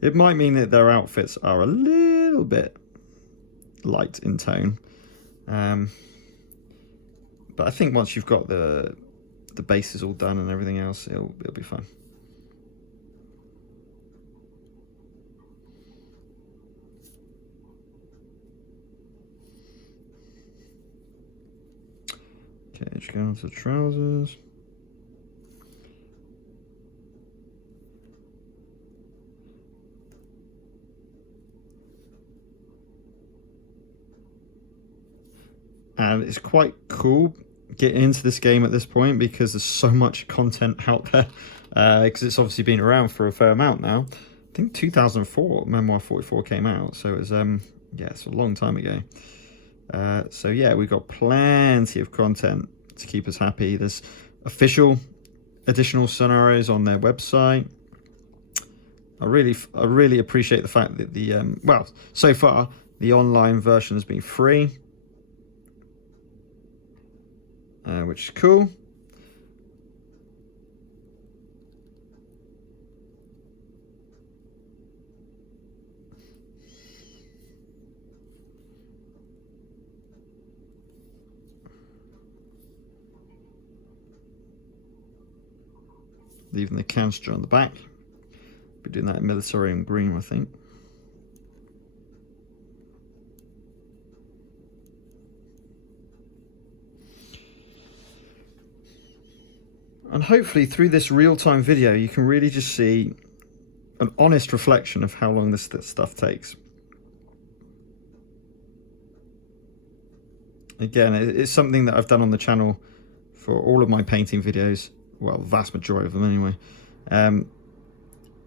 It might mean that their outfits are a little bit light in tone. But I think once you've got the bases all done and everything else, it'll be fine. Okay, just go on to the trousers. And it's quite cool getting into this game at this point because there's so much content out there. Because it's obviously been around for a fair amount now. I think 2004 Memoir 44 came out, so it was yeah, it's a long time ago. So yeah, we've got plenty of content to keep us happy. There's official additional scenarios on their website. I really appreciate the fact that the well, so far the online version has been free, which is cool. Leaving the canister on the back. Be doing that in Militarum Green, I think. And hopefully through this real-time video you can really just see an honest reflection of how long this stuff takes. Again, it's something that I've done on the channel for all of my painting videos. Well, the vast majority of them anyway,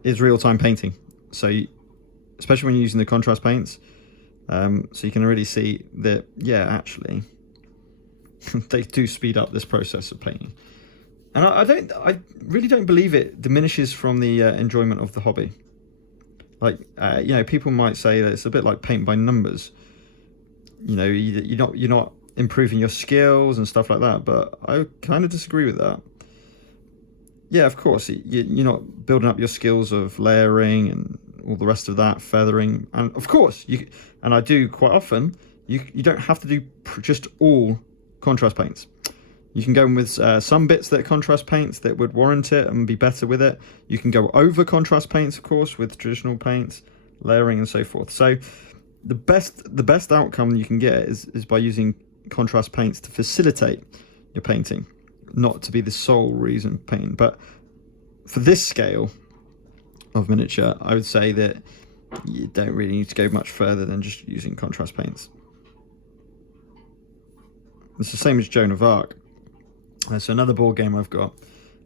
is real-time painting. So, especially when you're using the contrast paints, so you can really see that, yeah, actually, they do speed up this process of painting. And I really don't believe it diminishes from the enjoyment of the hobby. Like, you know, people might say that it's a bit like paint by numbers. You know, you're not improving your skills and stuff like that. But I kind of disagree with that. Yeah, of course, you're not building up your skills of layering and all the rest of that, feathering, and of course, and I do quite often, you don't have to do just all contrast paints. You can go in with some bits that are contrast paints that would warrant it and be better with it. You can go over contrast paints, of course, with traditional paints, layering and so forth. So the best outcome you can get is by using contrast paints to facilitate your painting, not to be the sole reason painting. But for this scale of miniature, I would say that you don't really need to go much further than just using contrast paints. It's the same as Joan of Arc. So another board game I've got.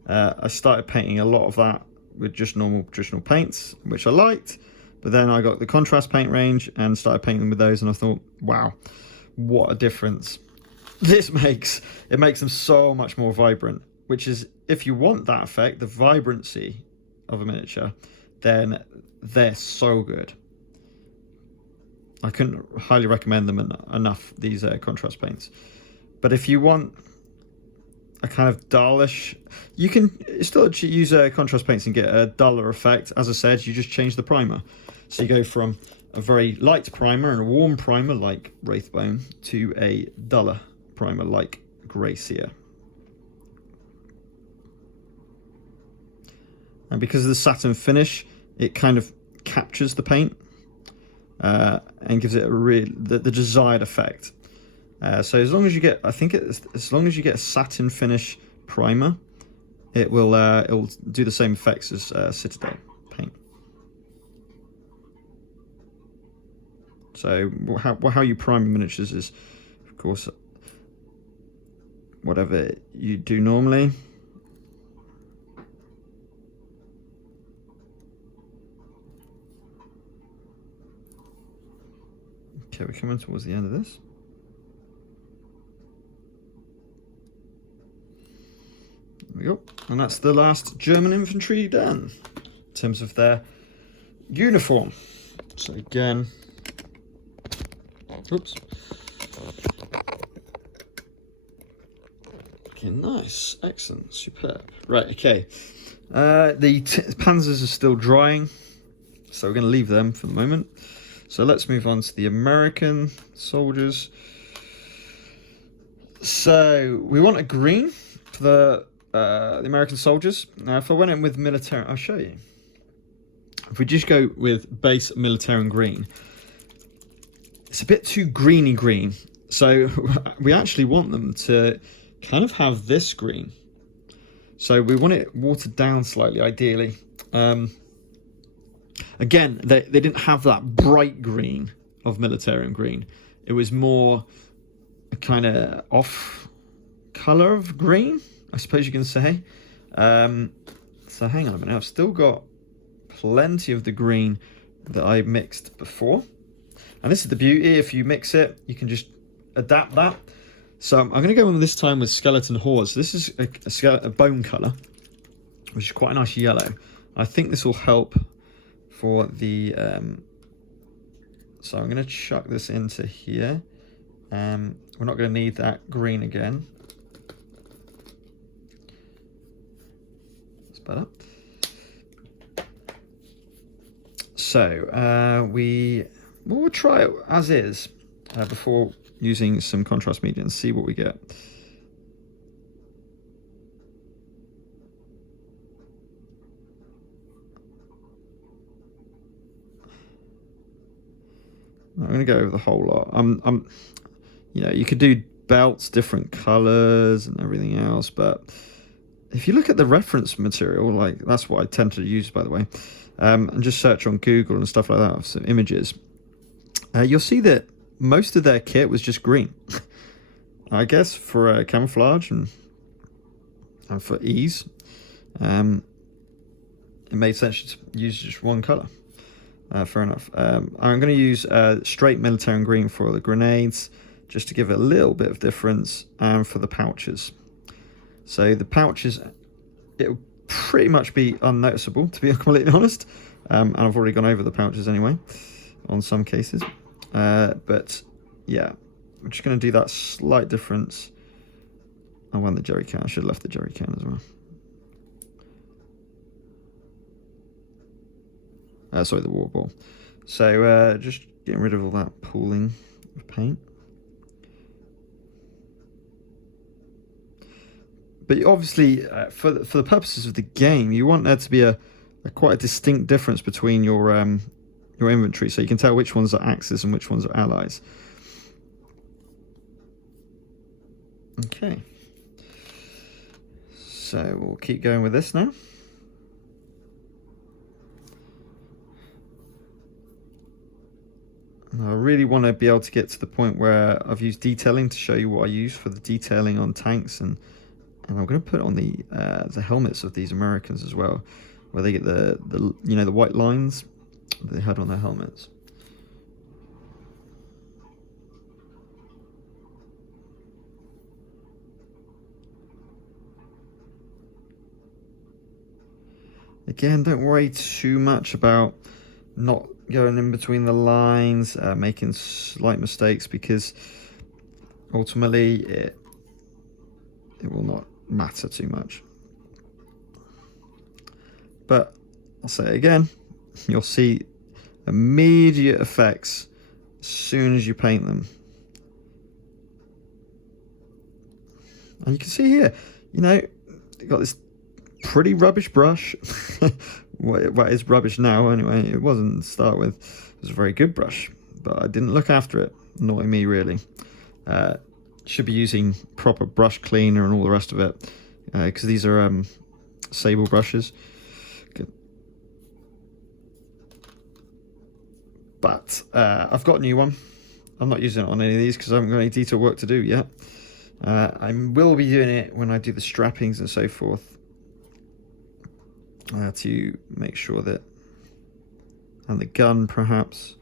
I started painting a lot of that with just normal traditional paints, which I liked, but then I got the contrast paint range and started painting with those, and I thought, wow, what a difference this makes. It makes them so much more vibrant, which is, if you want that effect, the vibrancy of a miniature, then they're so good. I couldn't highly recommend them enough, these contrast paints. But if you want a kind of dullish, you can still use contrast paints and get a duller effect. As I said, you just change the primer. So you go from a very light primer and a warm primer like Wraithbone to a duller primer like Grey Seer. And because of the satin finish, it kind of captures the paint and gives it the desired effect. So as long as you get, as long as you get a satin finish primer, it will do the same effects as Citadel paint. So how you prime miniatures is, of course, whatever you do normally. Okay, we're coming towards the end of this. There we go. And that's the last German infantry done in terms of their uniform. So again, oops. looking nice. Excellent. Superb. Right, okay. The Panzers are still drying, so we're going to leave them for the moment. So let's move on to the American soldiers. So we want a green for the American soldiers. Now, if I went in with Militarum, I'll show you. If we just go with base Militarum Green, it's a bit too greeny green. So we actually want them to kind of have this green. So we want it watered down slightly, ideally. Again, they didn't have that bright green of Militarum Green. It was more a kind of off colour of green, I suppose you can say. So hang on a minute, I've still got plenty of the green that I mixed before. And this is the beauty, if you mix it, you can just adapt that. So I'm going to go on this time with Skeleton Hordes. This is a bone colour, which is quite a nice yellow. I think this will help for the... so I'm going to chuck this into here. We're not going to need that green again. That's better. So we'll try it as is before using some contrast media and see what we get. I'm going to go over the whole lot. You know, you could do belts, different colours and everything else, but if you look at the reference material, like that's what I tend to use, by the way, and just search on Google and stuff like that for some images, you'll see that most of their kit was just green. I guess for camouflage and for ease, it made sense to use just one colour. Fair enough. I'm going to use straight Militarum Green for the grenades, just to give it a little bit of difference, and for the pouches. So the pouches, it'll pretty much be unnoticeable, to be completely honest. And I've already gone over the pouches anyway, on some cases. But yeah, I'm just going to do that slight difference. I want the jerry can. I should have left the jerry can as well. Sorry, the water ball. So just getting rid of all that pooling of paint. But obviously, for the purposes of the game, you want there to be a quite a distinct difference between your inventory, so you can tell which ones are Axis and which ones are Allies. Okay. So we'll keep going with this now. I really want to be able to get to the point where I've used detailing to show you what I use for the detailing on tanks, and I'm going to put on the helmets of these Americans as well, where they get the you know, the white lines that they had on their helmets. Again, don't worry too much about not going in between the lines, making slight mistakes, because ultimately it will not matter too much. But I'll say it again, you'll see immediate effects as soon as you paint them. And you can see here, you know, you've got this pretty rubbish brush. Well, it's rubbish now anyway. It wasn't to start with. It was a very good brush, but I didn't look after it. Annoying me, really. Should be using proper brush cleaner and all the rest of it, because these are sable brushes. Good. But I've got a new one. I'm not using it on any of these because I haven't got any detail work to do yet. I will be doing it when I do the strappings and so forth. To make sure that, and the gun perhaps.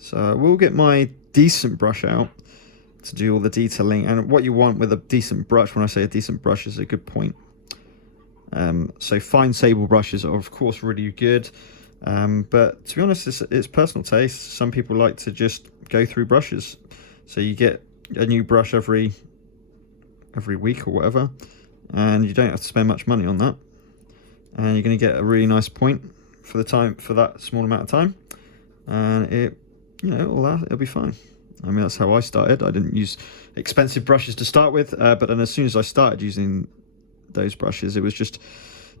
So we'll get my decent brush out to do all the detailing, and what you want with a decent brush, when I say a decent brush, is a good point. So fine sable brushes are of course really good, but to be honest, it's personal taste. Some people like to just go through brushes, so you get a new brush every every week or whatever, and you don't have to spend much money on that, and you're going to get a really nice point for the time, for that small amount of time, and it, you know, all that, it'll be fine. I mean, that's how I started. I didn't use expensive brushes to start with, but then as soon as I started using those brushes, it was just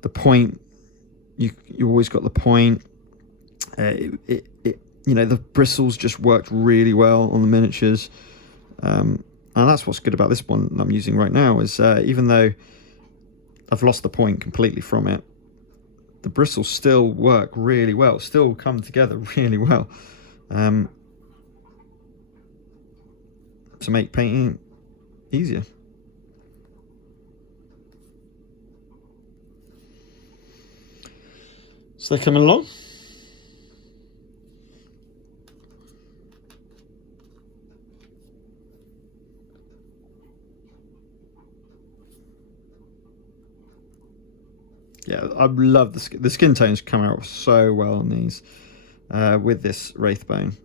the point. You always got the point. You know, the bristles just worked really well on the miniatures, and that's what's good about this one that I'm using right now, is even though I've lost the point completely from it, the bristles still work really well, still come together really well, to make painting easier. So they're coming along. Yeah, I love the skin tones come out so well on these with this Wraithbone.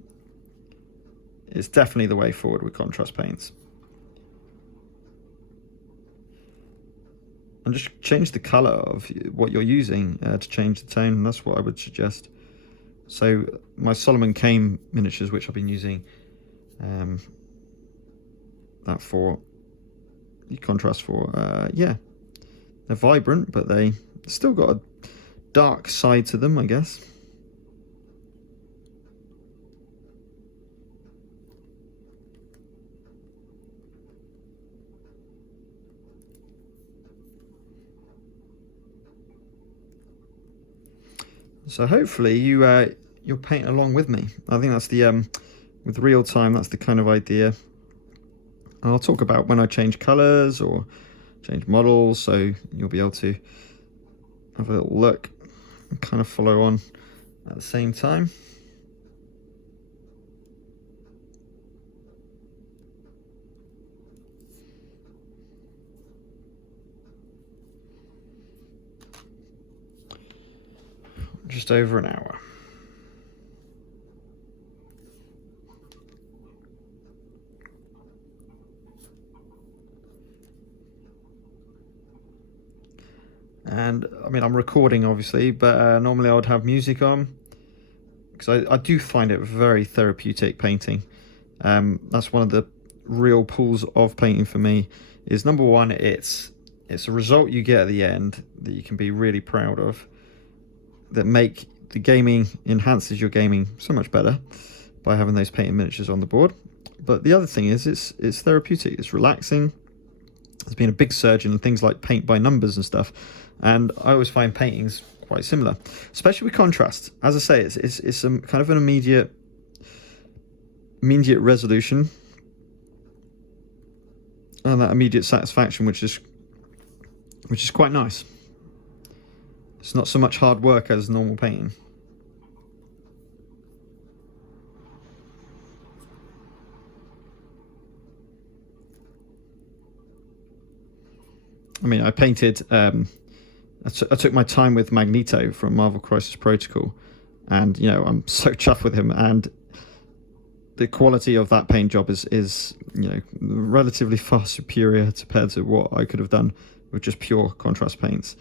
It's definitely the way forward with contrast paints. And just change the colour of what you're using to change the tone. That's what I would suggest. So my Solomon Kane miniatures, which I've been using that for the contrast for, yeah, they're vibrant, but they still got a dark side to them, I guess. So hopefully you'll paint along with me. I think that's the with real time, that's the kind of idea. I'll talk about when I change colours or change models, so you'll be able to have a little look and kind of follow on at the same time. Just over an hour. And I mean, I'm recording obviously, but normally I would have music on, because I do find it very therapeutic painting. That's one of the real pulls of painting for me, is number one, it's a result you get at the end that you can be really proud of, that make the gaming, enhances your gaming so much better by having those painted miniatures on the board. But the other thing is it's therapeutic, it's relaxing. There's been a big surge in things like paint by numbers and stuff, and I always find paintings quite similar, especially with contrast. As I say, it's some kind of an immediate resolution and that immediate satisfaction, which is quite nice. It's not so much hard work as normal painting. I mean, I painted, I took my time with Magneto from Marvel Crisis Protocol, and, you know, I'm so chuffed with him, and the quality of that paint job is you know, relatively far superior compared to what I could have done with just pure contrast paints.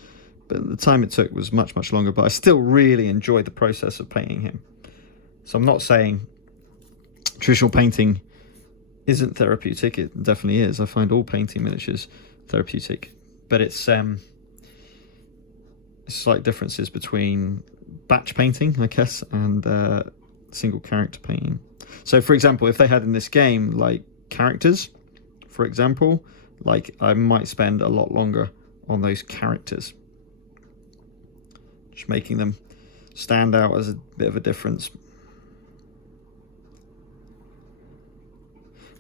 But the time it took was much, much longer, but I still really enjoyed the process of painting him. So I'm not saying traditional painting isn't therapeutic, it definitely is. I find all painting miniatures therapeutic, but it's slight differences between batch painting, I guess, and single character painting. So for example, if they had in this game like characters, for example, like I might spend a lot longer on those characters, just making them stand out as a bit of a difference.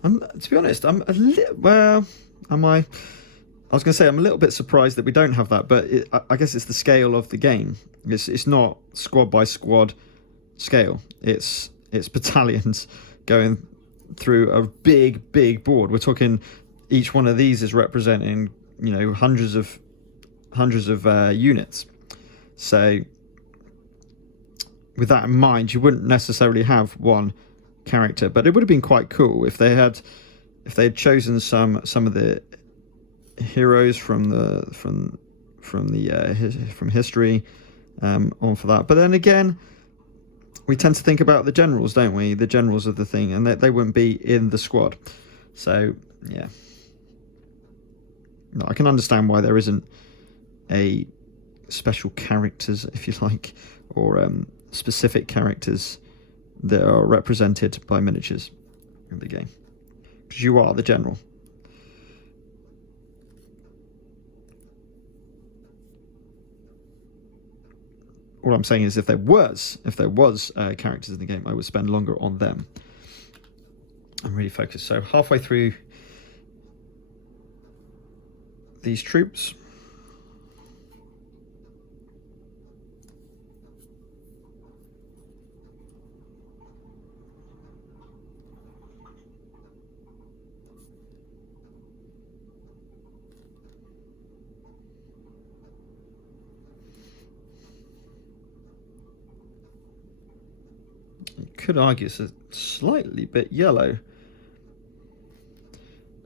To be honest, I'm a little, well, am I? I was going to say I'm a little bit surprised that we don't have that, but I guess it's the scale of the game. It's not squad by squad scale. It's battalions going through a big board. We're talking each one of these is representing, you know, hundreds of units. So with that in mind, you wouldn't necessarily have one character, but it would have been quite cool if they had chosen some of the heroes from history on for that. But then again, we tend to think about the generals, don't we? The generals of the thing, and they wouldn't be in the squad. So yeah, no, I can understand why there isn't a special characters, if you like, or specific characters that are represented by miniatures in the game, because you are the general. All I'm saying is, if there was characters in the game, I would spend longer on them. I'm really focused. So halfway through these troops. You could argue it's a slightly bit yellow,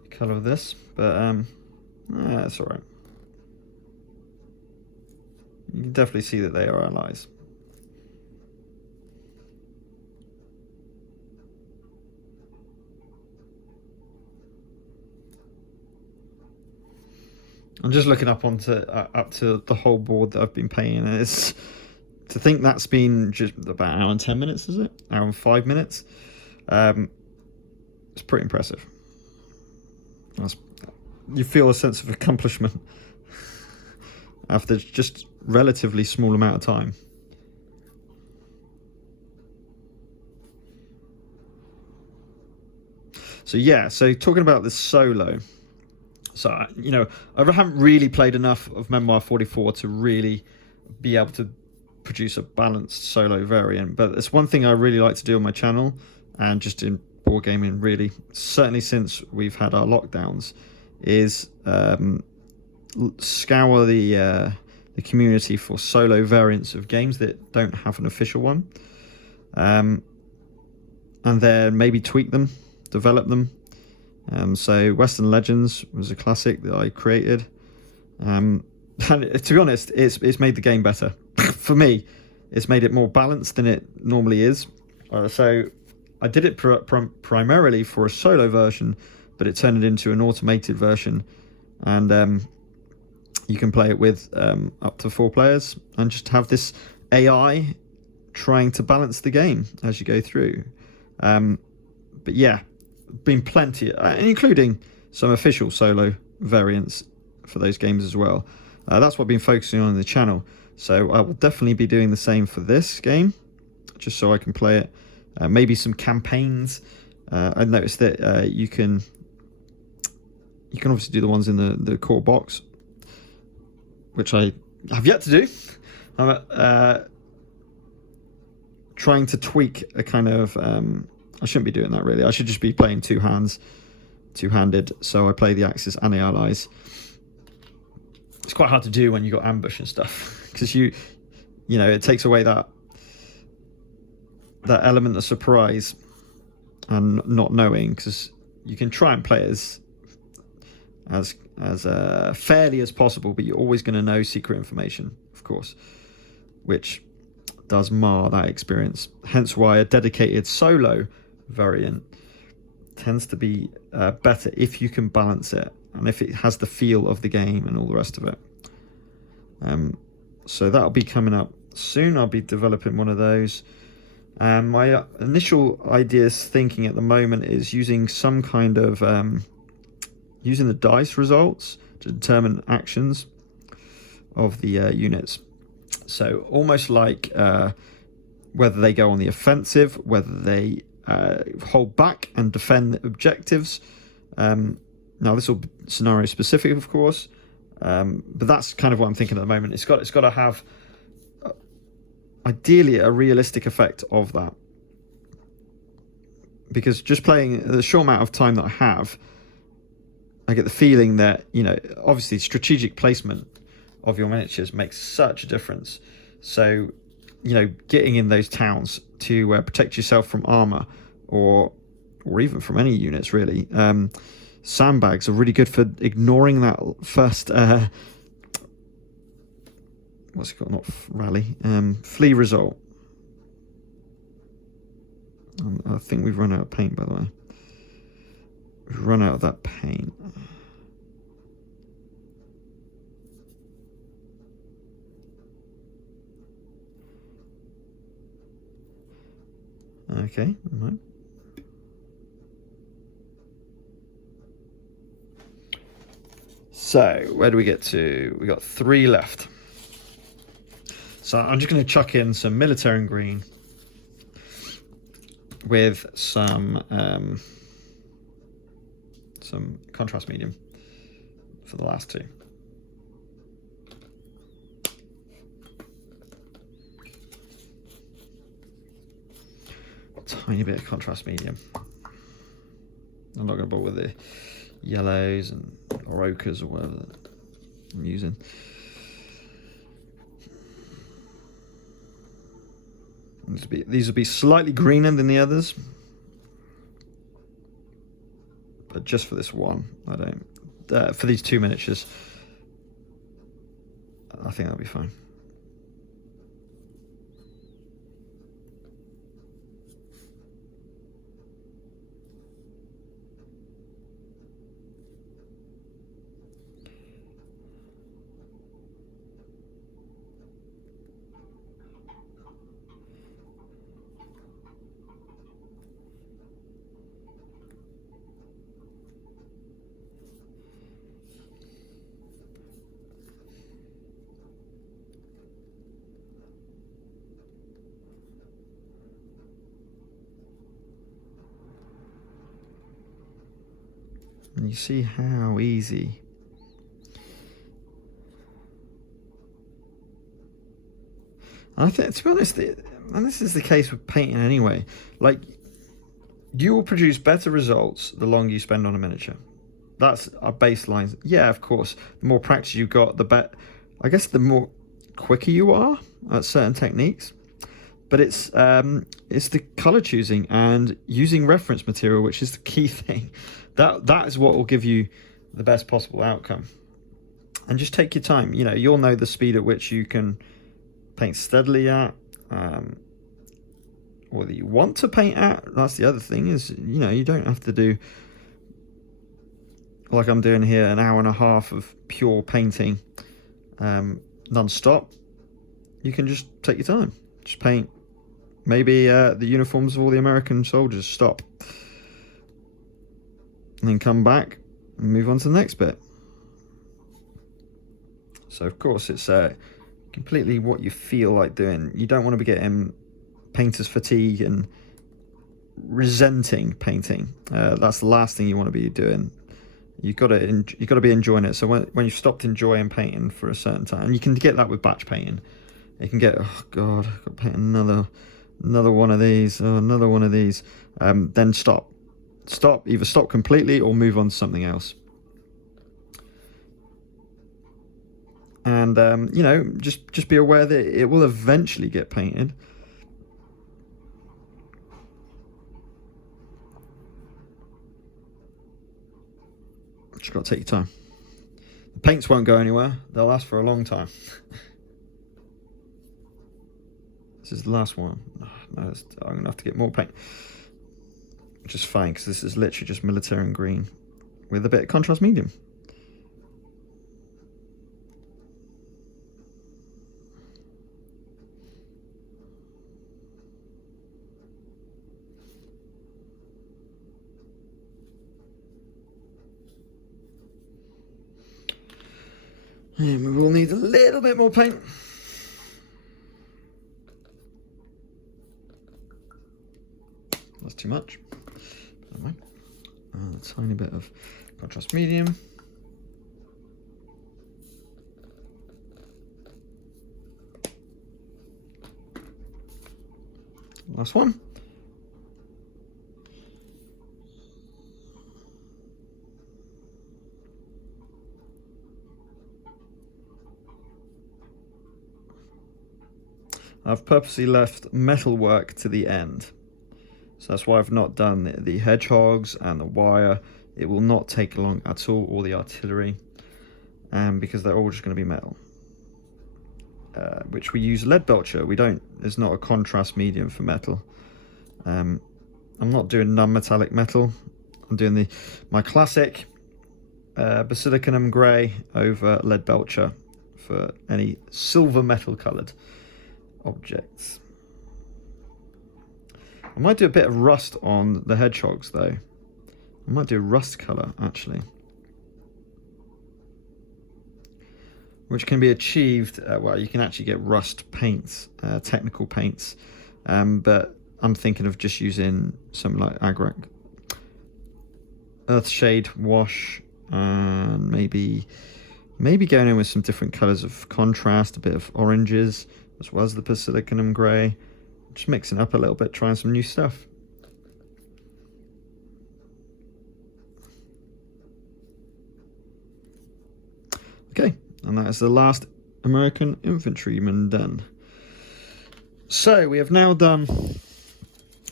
the colour of this, but that's alright. You can definitely see that they are allies. I'm just looking up to the whole board that I've been playing, and it's, to think that's been just about an hour and 10 minutes, is it? Hour and 5 minutes. It's pretty impressive. You feel a sense of accomplishment after just relatively small amount of time. So yeah, so talking about this solo. So, you know, I haven't really played enough of Memoir 44 to really be able to produce a balanced solo variant, but it's one thing I really like to do on my channel, and just in board gaming really, certainly since we've had our lockdowns, is scour the community for solo variants of games that don't have an official one, and then maybe tweak them, develop them. So Western Legends was a classic that I created, and to be honest, it's made the game better. For me, it's made it more balanced than it normally is. So I did it primarily for a solo version, but it turned it into an automated version, and you can play it with up to 4 players, and just have this AI trying to balance the game as you go through. But yeah, been plenty, including some official solo variants for those games as well. That's what I've been focusing on in the channel. So I will definitely be doing the same for this game, just so I can play it. Maybe some campaigns. I noticed that you can obviously do the ones in the core box, which I have yet to do. I'm trying to tweak a kind of... I shouldn't be doing that really. I should just be playing two-handed. So I play the Axis and the Allies. It's quite hard to do when you got ambush and stuff, because you know, it takes away that element of surprise and not knowing, because you can try and play as fairly as possible, but you're always going to know secret information, of course, which does mar that experience. Hence why a dedicated solo variant tends to be better if you can balance it, and if it has the feel of the game and all the rest of it. So that'll be coming up soon. I'll be developing one of those. My initial ideas thinking at the moment is using some kind of using the dice results to determine actions of the units. So almost like whether they go on the offensive, whether they hold back and defend objectives. Now this will be scenario specific, of course, but that's kind of what I'm thinking at the moment. It's got to have ideally a realistic effect of that, because just playing the short amount of time that I have, I get the feeling that, you know, obviously strategic placement of your miniatures makes such a difference. So, you know, getting in those towns to protect yourself from armor, or even from any units really. Sandbags are really good for ignoring that first what's it called? Not rally. Flea result. I think we've run out of paint, by the way. We've run out of that paint. Okay, right. So, where do we get to? We got 3 left. So I'm just going to chuck in some Militarum Green with some contrast medium for the last 2. Tiny bit of contrast medium. I'm not going to bother with the yellows or ochres or whatever that I'm using. These will be slightly greener than the others, but just for this one, I don't. For these 2 miniatures, I think that'll be fine. And you see how easy. I think, to be honest, and this is the case with painting anyway, like, you will produce better results the longer you spend on a miniature. That's our baseline. Yeah, of course, the more practice you've got, the better. I guess the more quicker you are at certain techniques. But it's the color choosing and using reference material, which is the key thing. That is what will give you the best possible outcome. And just take your time. You know, you'll know the speed at which you can paint steadily at, or that you want to paint at. That's the other thing, is, you know, you don't have to do, like I'm doing here, an hour and a half of pure painting non-stop. You can just take your time. Just paint maybe the uniforms of all the American soldiers, stop, and then come back and move on to the next bit. So of course it's completely what you feel like doing. You don't want to be getting painter's fatigue and resenting painting. That's the last thing you want to be doing. You've got to be enjoying it. So when you've stopped enjoying painting for a certain time, and you can get that with batch painting. You can get, oh god, I've got to paint another one of these, another one of these. Then stop. Either stop completely or move on to something else. And you know, just be aware that it will eventually get painted. Just got to take your time. The paints won't go anywhere. They'll last for a long time. This is the last one. No, I'm going to have to get more paint. Which is fine, because this is literally just Militarum Green with a bit of contrast medium. And we will need a little bit more paint. That's too much. A tiny bit of contrast medium. Last one. I've purposely left metalwork to the end. So that's why I've not done the hedgehogs and the wire. it will not take long at all the artillery, because they're all just going to be metal. Which we use lead Belcher. We don't. There's not a contrast medium for metal. I'm not doing non-metallic metal. I'm doing my classic Basilicum Gray over lead Belcher for any silver metal coloured objects. I might do a bit of rust on the Hedgehogs though. I might do a rust colour actually, which can be achieved. Well, you can actually get rust paints, technical paints, but I'm thinking of just using something like Aggaros Earthshade Wash, and maybe going in with some different colours of contrast, a bit of oranges, as well as the Basilicum Grey. Just mixing up a little bit, trying some new stuff. Okay, and that is the last American infantryman done. So we have now done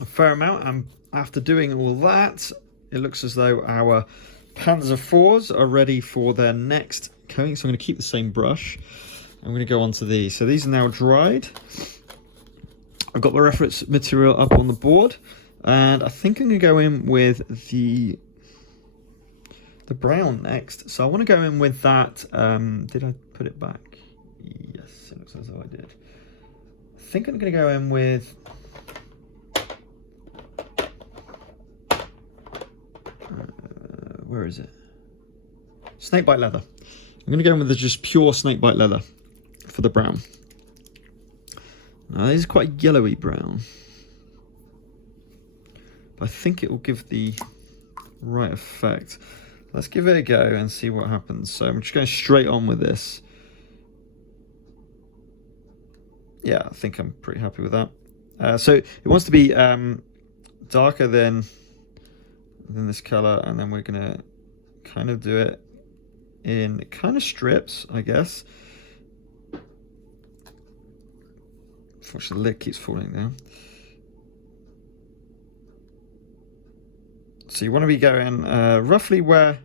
a fair amount, and after doing all that, it looks as though our Panzer IVs are ready for their next coating. So I'm going to keep the same brush. I'm going to go on to these. So these are now dried. I've got the reference material up on the board, and I think I'm going to go in with the brown next. So I want to go in with that. Did I put it back? Yes, it looks as though I did. I think I'm going to go in with where is it? Snakebite Leather. I'm going to go in with just pure Snakebite Leather for the brown. Now, this is quite yellowy brown, but I think it will give the right effect. Let's give it a go and see what happens. So I'm just going straight on with this. Yeah, I think I'm pretty happy with that. So it wants to be darker than this color, and then we're going to kind of do it in kind of strips, I guess. Unfortunately, the lid keeps falling down. So you want to be going roughly where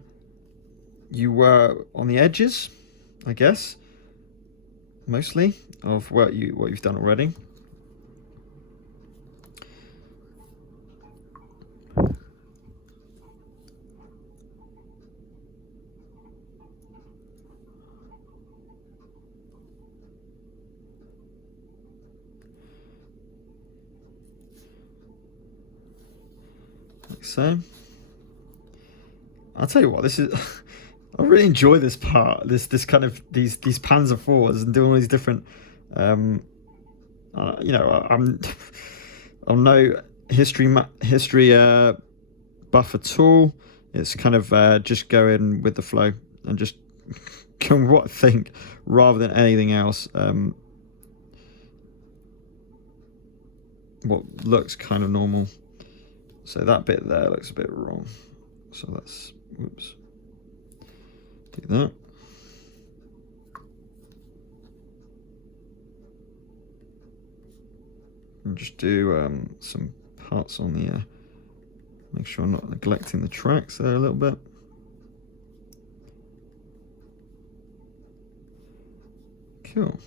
you were on the edges, I guess, mostly of what you've done already. So I'll tell you what, this is I really enjoy this part, this kind of these Panzer IVs and doing all these different you know, I'm no history buff at all. It's kind of just going with the flow and just going what I think rather than anything else. What looks kind of normal. So that bit there looks a bit wrong. So let's, whoops, do that. And just do some parts on the, make sure I'm not neglecting the tracks there a little bit. Cool.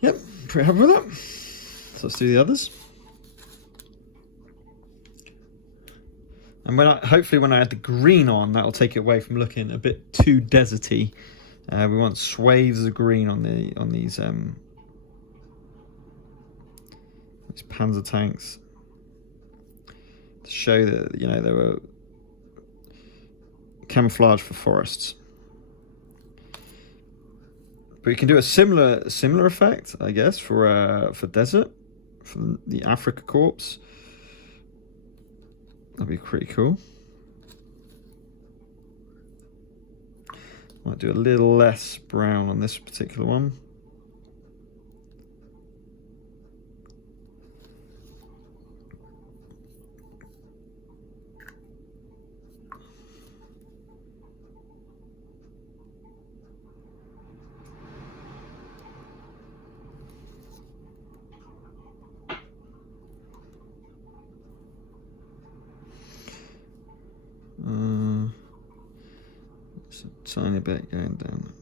Yep, pretty happy with that. So let's do the others. And hopefully when I add the green on, that'll take it away from looking a bit too deserty. We want swathes of green on these Panzer tanks to show that, you know, they were camouflage for forests. But you can do a similar effect, I guess, for desert, for the Africa Corps. That'd be pretty cool. Might do a little less brown on this particular one. Just a tiny bit going down.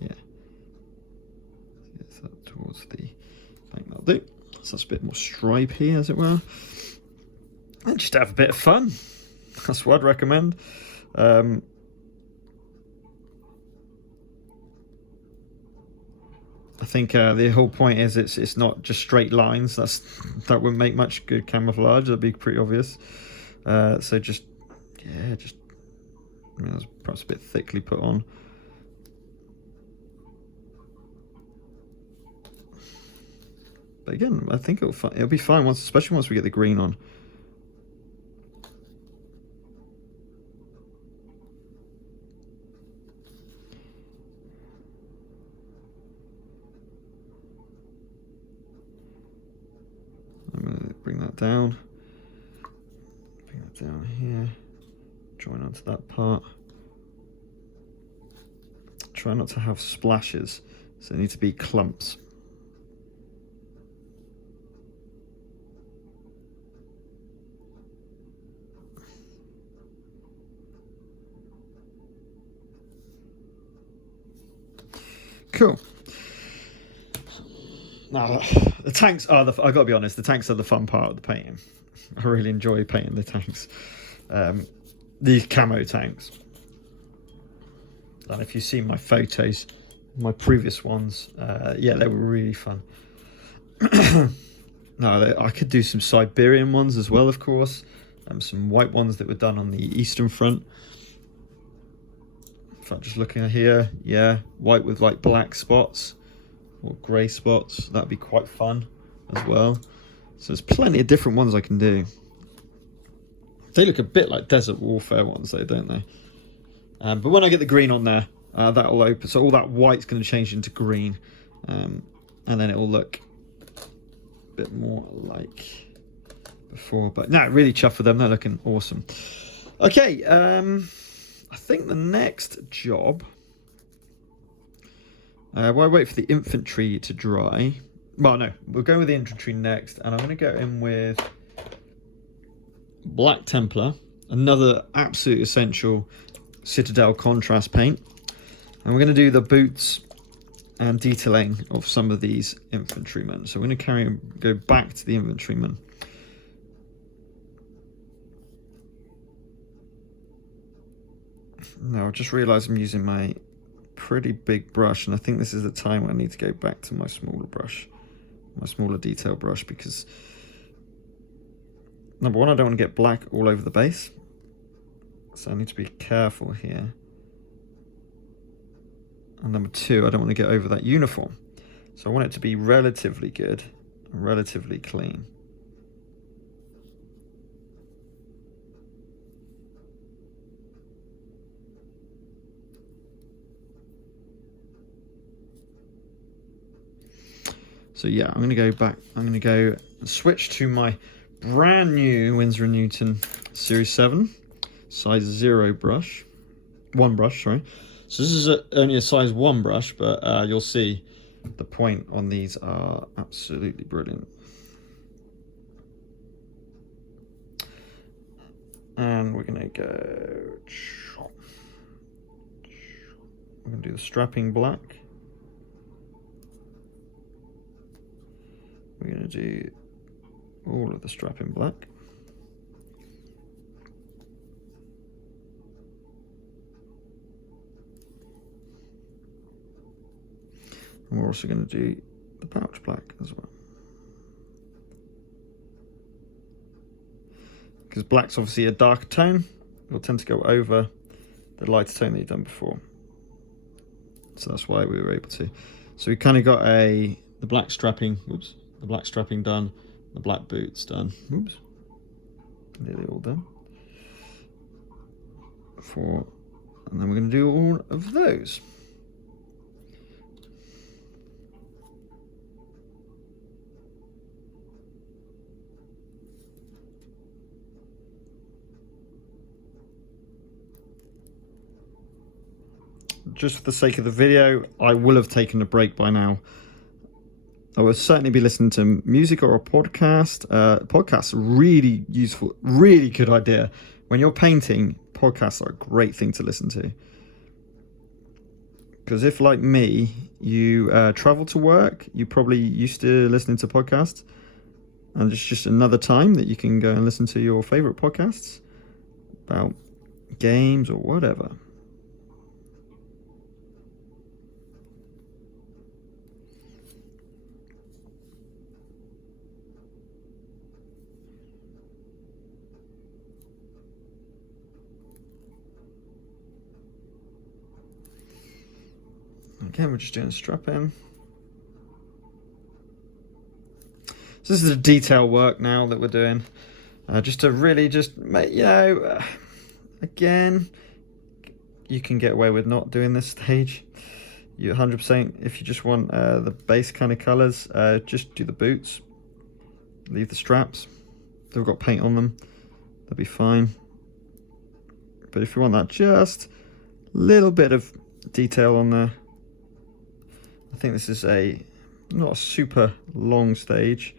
Yeah. Get that towards the bank. That'll do. So that's a bit more stripy, as it were. And just have a bit of fun. That's what I'd recommend. I think the whole point is it's not just straight lines. That wouldn't make much good camouflage. That'd be pretty obvious. So just I mean, that's perhaps a bit thickly put on. But again, I think it'll be fine especially once we get the green on. I'm going to bring that down. Bring that down here. Join onto that part. Try not to have splashes, so they need to be clumps. Cool. Now, the tanks are I gotta be honest, the tanks are the fun part of the painting. I really enjoy painting the tanks. These camo tanks. And if you've seen my photos, my previous ones, yeah, they were really fun. No, I could do some Siberian ones as well, of course. Some white ones that were done on the Eastern Front. In fact, just looking at here, yeah, white with like black spots or grey spots. That'd be quite fun as well. So there's plenty of different ones I can do. They look a bit like Desert Warfare ones though, don't they? But when I get the green on there, that'll open. So all that white's going to change into green. And then it'll look a bit more like before. But no, really chuffed with them. They're looking awesome. Okay, I think the next job... while I wait for the infantry to dry... Well, no, we'll go with the infantry next. And I'm going to go in with Black Templar. Another absolute essential Citadel Contrast paint. And we're going to do the boots and detailing of some of these infantrymen. So we're going to go back to the infantrymen. Now, I just realised I'm using my pretty big brush, and I think this is the time when I need to go back to my smaller brush, my smaller detail brush, because number one, I don't want to get black all over the base, so I need to be careful here. And number two, I don't want to get over that uniform, so I want it to be relatively good and relatively clean. So yeah, I'm going to go back. I'm going to go and switch to my brand new Winsor & Newton Series 7 size 0 brush. 1 brush, sorry. So this is only a size 1 brush, but you'll see the point on these are absolutely brilliant. And we're going to go... I'm going to do the strapping black. We're going to do all of the strap in black. And we're also going to do the pouch black as well. Because black's obviously a darker tone, it'll tend to go over the lighter tone that you've done before. So that's why we were able to. So we kind of got the black strapping, whoops. The black strapping done, the black boots done. Oops, nearly all done. And then we're going to do all of those. Just for the sake of the video, I will have taken a break by now. I will certainly be listening to music or a podcast. Podcasts are really useful, really good idea. When you're painting, podcasts are a great thing to listen to. Because if, like me, you travel to work, you probably used to listening to podcasts, and it's just another time that you can go and listen to your favorite podcasts about games or whatever. Again, we're just doing strap in. So this is the detail work now that we're doing, just to really just make, again, you can get away with not doing this stage. You 100%, if you just want the base kind of colors, just do the boots, leave the straps. They've got paint on them, they'll be fine. But if you want that just little bit of detail on there, I think this is not a super long stage,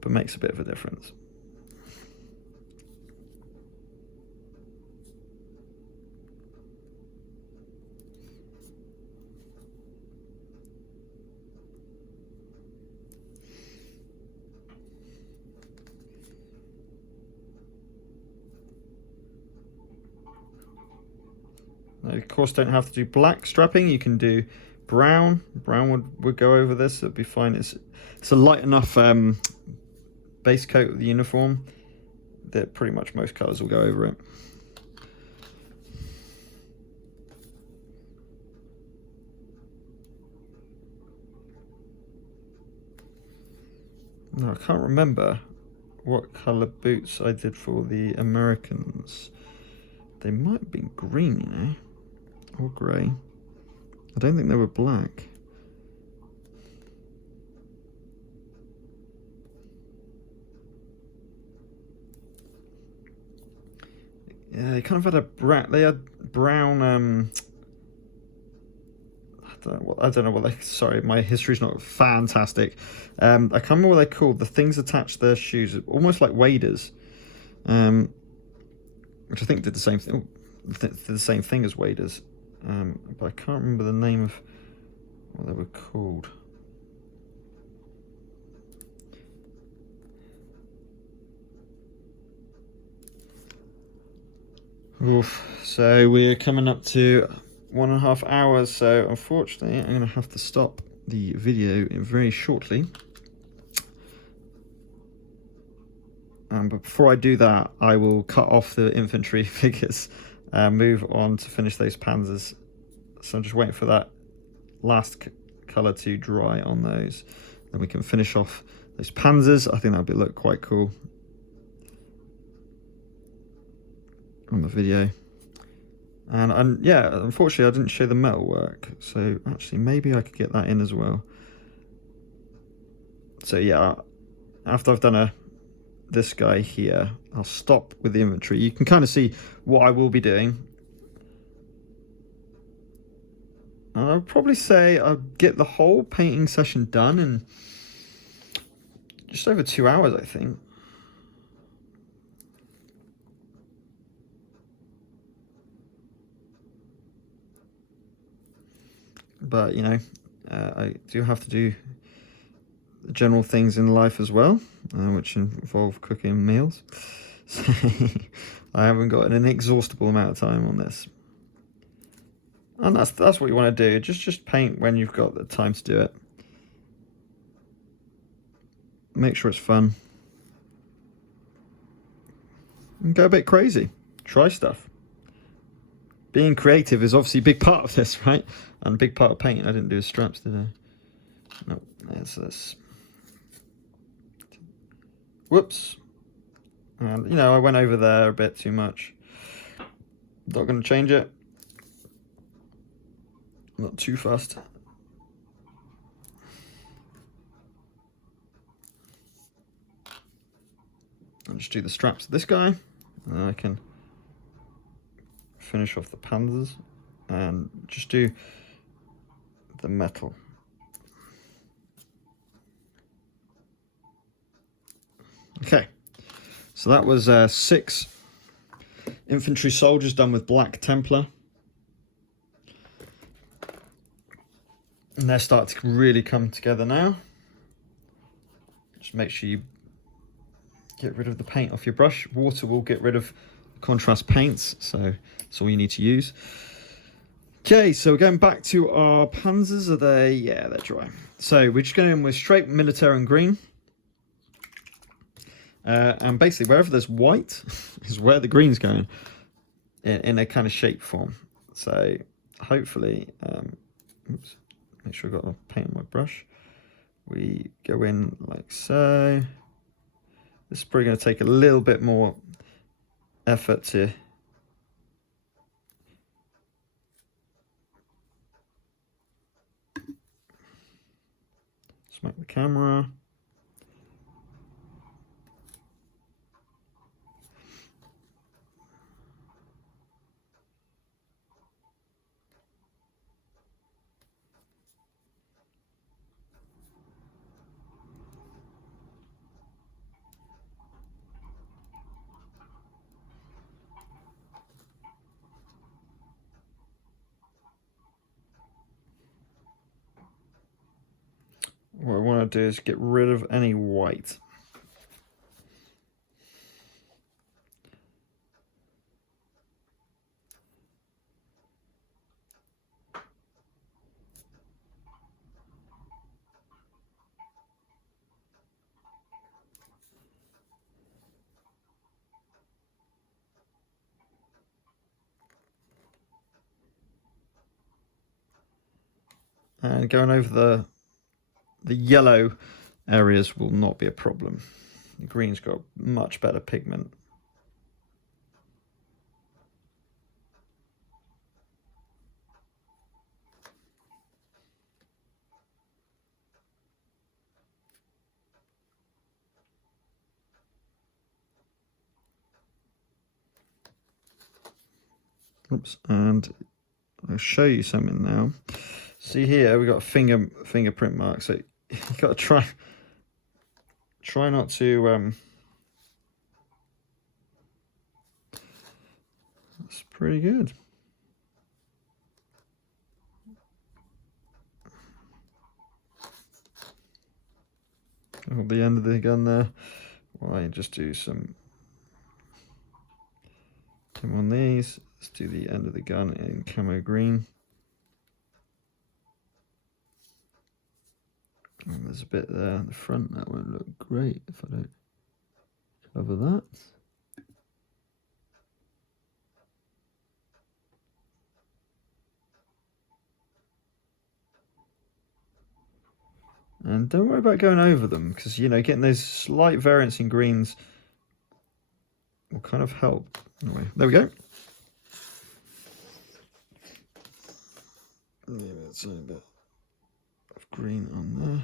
but makes a bit of a difference. Now, of course, don't have to do black strapping. You can do brown. Brown would go over this. It'd be fine. It's a light enough base coat of the uniform that pretty much most colours will go over it. Now, I can't remember what colour boots I did for the Americans. They might have been green, you know, or grey. I don't think they were black. Yeah, they kind of had brown. I don't know what they. Sorry, my history's not fantastic. I can't remember what they're called. The things attached to their shoes, almost like waders, which I think did the same thing. Did the same thing as waders, but I can't remember the name of what they were called. Oof. So we're coming up to 1.5 hours, so unfortunately I'm going to have to stop the video very shortly. But before I do that, I will cut off the infantry figures and move on to finish those Panzers. So I'm just waiting for that last colour to dry on those. Then we can finish off those Panzers. I think that would look quite cool on the video. And yeah, unfortunately I didn't show the metal work, so actually maybe I could get that in as well. So yeah, after I've done this guy here, I'll stop with the inventory. You can kind of see what I will be doing. And I'll probably say I'll get the whole painting session done in just over 2 hours, I think. But, you know, I do have to do the general things in life as well, which involve cooking meals. So I haven't got an inexhaustible amount of time on this. And that's what you want to do. Just paint when you've got the time to do it. Make sure it's fun. And go a bit crazy. Try stuff. Being creative is obviously a big part of this, right? And a big part of painting. I didn't do straps, did I? No, there's this. Whoops. And, you know, I went over there a bit too much. Not going to change it. Not too fast. I'll just do the straps of this guy. And I can finish off the Panzers and just do the metal. Okay, so that was 6 infantry soldiers done with black Templar. And they're starting to really come together now. Just make sure you get rid of the paint off your brush. Water will get rid of contrast paints, so that's all you need to use. Okay, so we're going back to our Panzers. Are they? Yeah, they're dry. So we're just going in with straight Militarum Green. And basically wherever there's white is where the green's going in a kind of shape form. So hopefully, oops, make sure I've got the paint on my brush. We go in like so. This is probably going to take a little bit more effort to smack the camera. What I want to do is get rid of any white. And going over the yellow areas will not be a problem. The green's got much better pigment. Oops, and I'll show you something now. See here, we got a fingerprint mark. So you got to try not to. That's pretty good. Hold the end of the gun there. Well, I just do some. Come on these. Let's do the end of the gun in camo green. And there's a bit there at the front that won't look great if I don't cover that. And don't worry about going over them, because, you know, getting those slight variants in greens will kind of help. Anyway, there we go. That's a bit of green on there.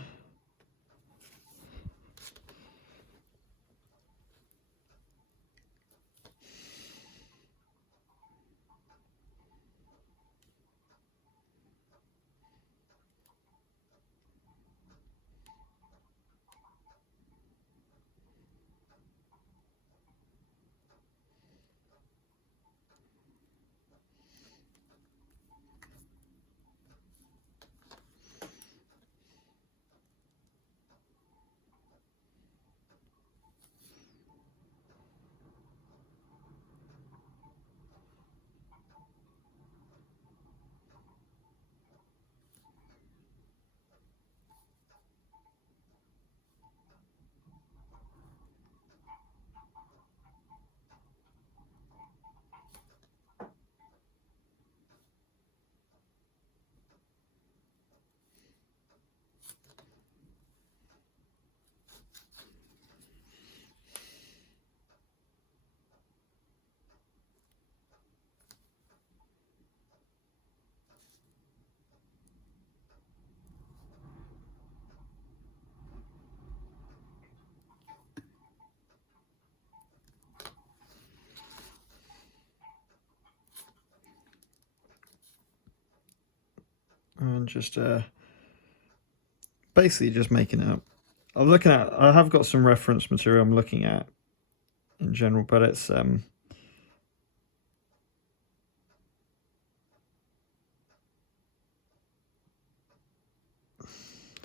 And just basically just making it up. I have got some reference material I'm looking at in general, but it's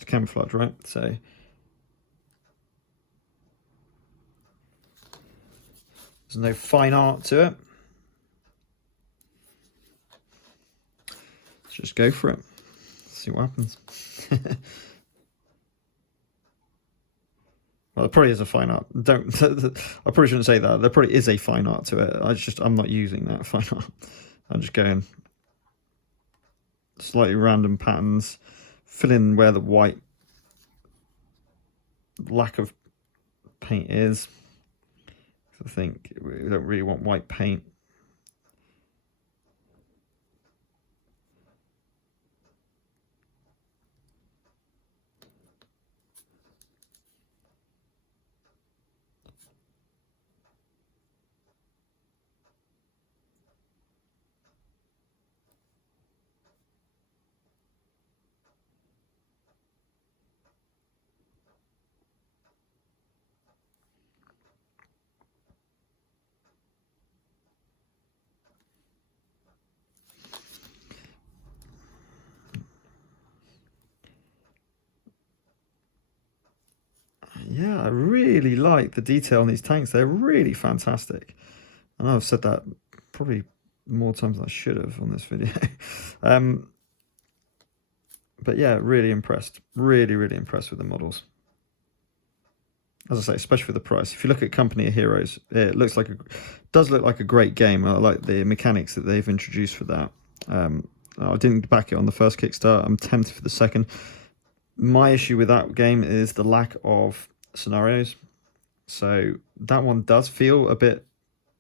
to camouflage, right? So there's no fine art to it. Let's just go for it. See what happens. Well, there probably is a fine art. Don't. I probably shouldn't say that. There probably is a fine art to it. I'm not using that fine art. I'm just going slightly random patterns, fill in where the white lack of paint is. I think we don't really want white paint. Yeah, I really like the detail on these tanks. They're really fantastic. I know I've said that probably more times than I should have on this video. But yeah, really impressed. Really, really impressed with the models. As I say, especially for the price. If you look at Company of Heroes, it does look like a great game. I like the mechanics that they've introduced for that. I didn't back it on the first Kickstarter. I'm tempted for the second. My issue with that game is the lack of scenarios. So that one does feel a bit,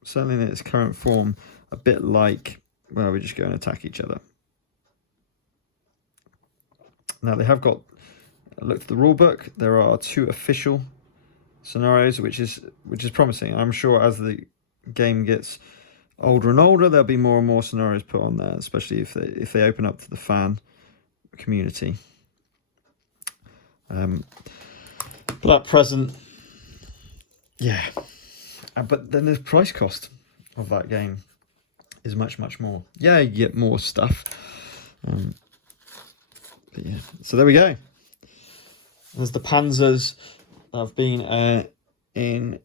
certainly in its current form, a bit like, well, we just go and attack each other. Now they have got, I looked at the rule book, there are 2 official scenarios, which is promising. I'm sure as the game gets older and older, there'll be more and more scenarios put on there, especially if they open up to the fan community. But at present, yeah. But then the price cost of that game is much, much more. Yeah, you get more stuff. But yeah, so there we go. There's the Panzers that have been in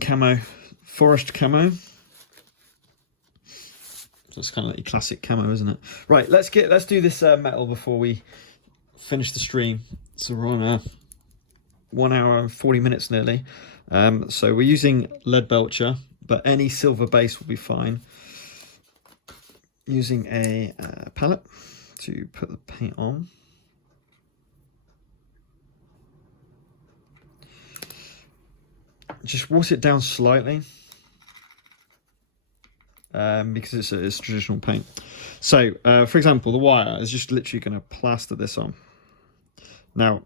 camo, forest camo. So it's kind of like your classic camo, isn't it? Right, let's do this metal before we finish the stream. So we're on 1 hour and 40 minutes nearly. So we're using lead Belcher, but any silver base will be fine. Using a palette to put the paint on. Just wash it down slightly. Because it's traditional paint. So, for example, the wire is just literally going to plaster this on. Now,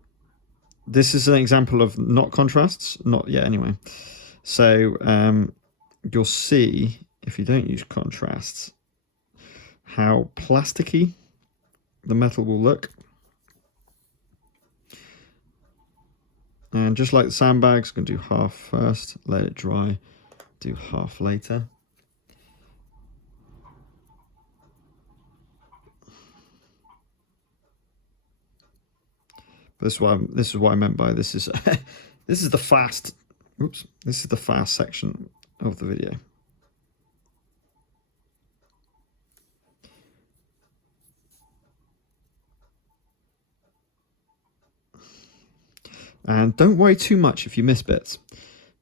this is an example of not contrasts, not yet anyway. So, you'll see, if you don't use contrasts, how plasticky the metal will look. And just like the sandbags, I'm going to do half first, let it dry, do half later. This is what I meant by this is this is the fast. Oops, this is the fast section of the video. And don't worry too much if you miss bits.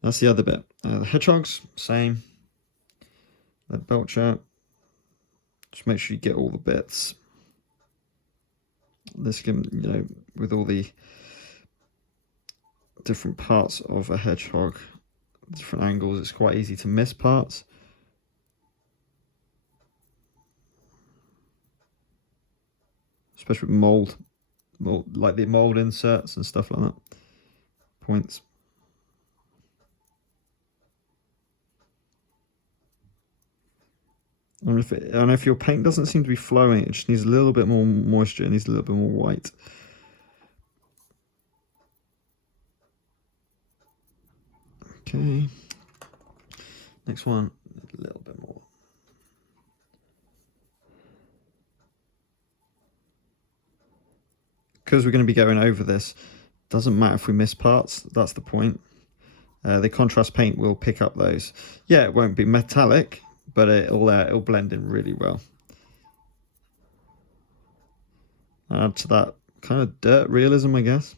That's the other bit. The hedgehogs, same. Lead Belcher. Just make sure you get all the bits. This can, with all the different parts of a hedgehog, different angles, it's quite easy to miss parts. Especially with mold, like the mold inserts and stuff like that. Points. And if your paint doesn't seem to be flowing, it just needs a little bit more moisture, it needs a little bit more white. Okay. Next one, a little bit more. because we're going to be going over this, doesn't matter if we miss parts. That's the point. The contrast paint will pick up those. Yeah, it won't be metallic, but it'll blend in really well. Add to that kind of dirt realism, I guess.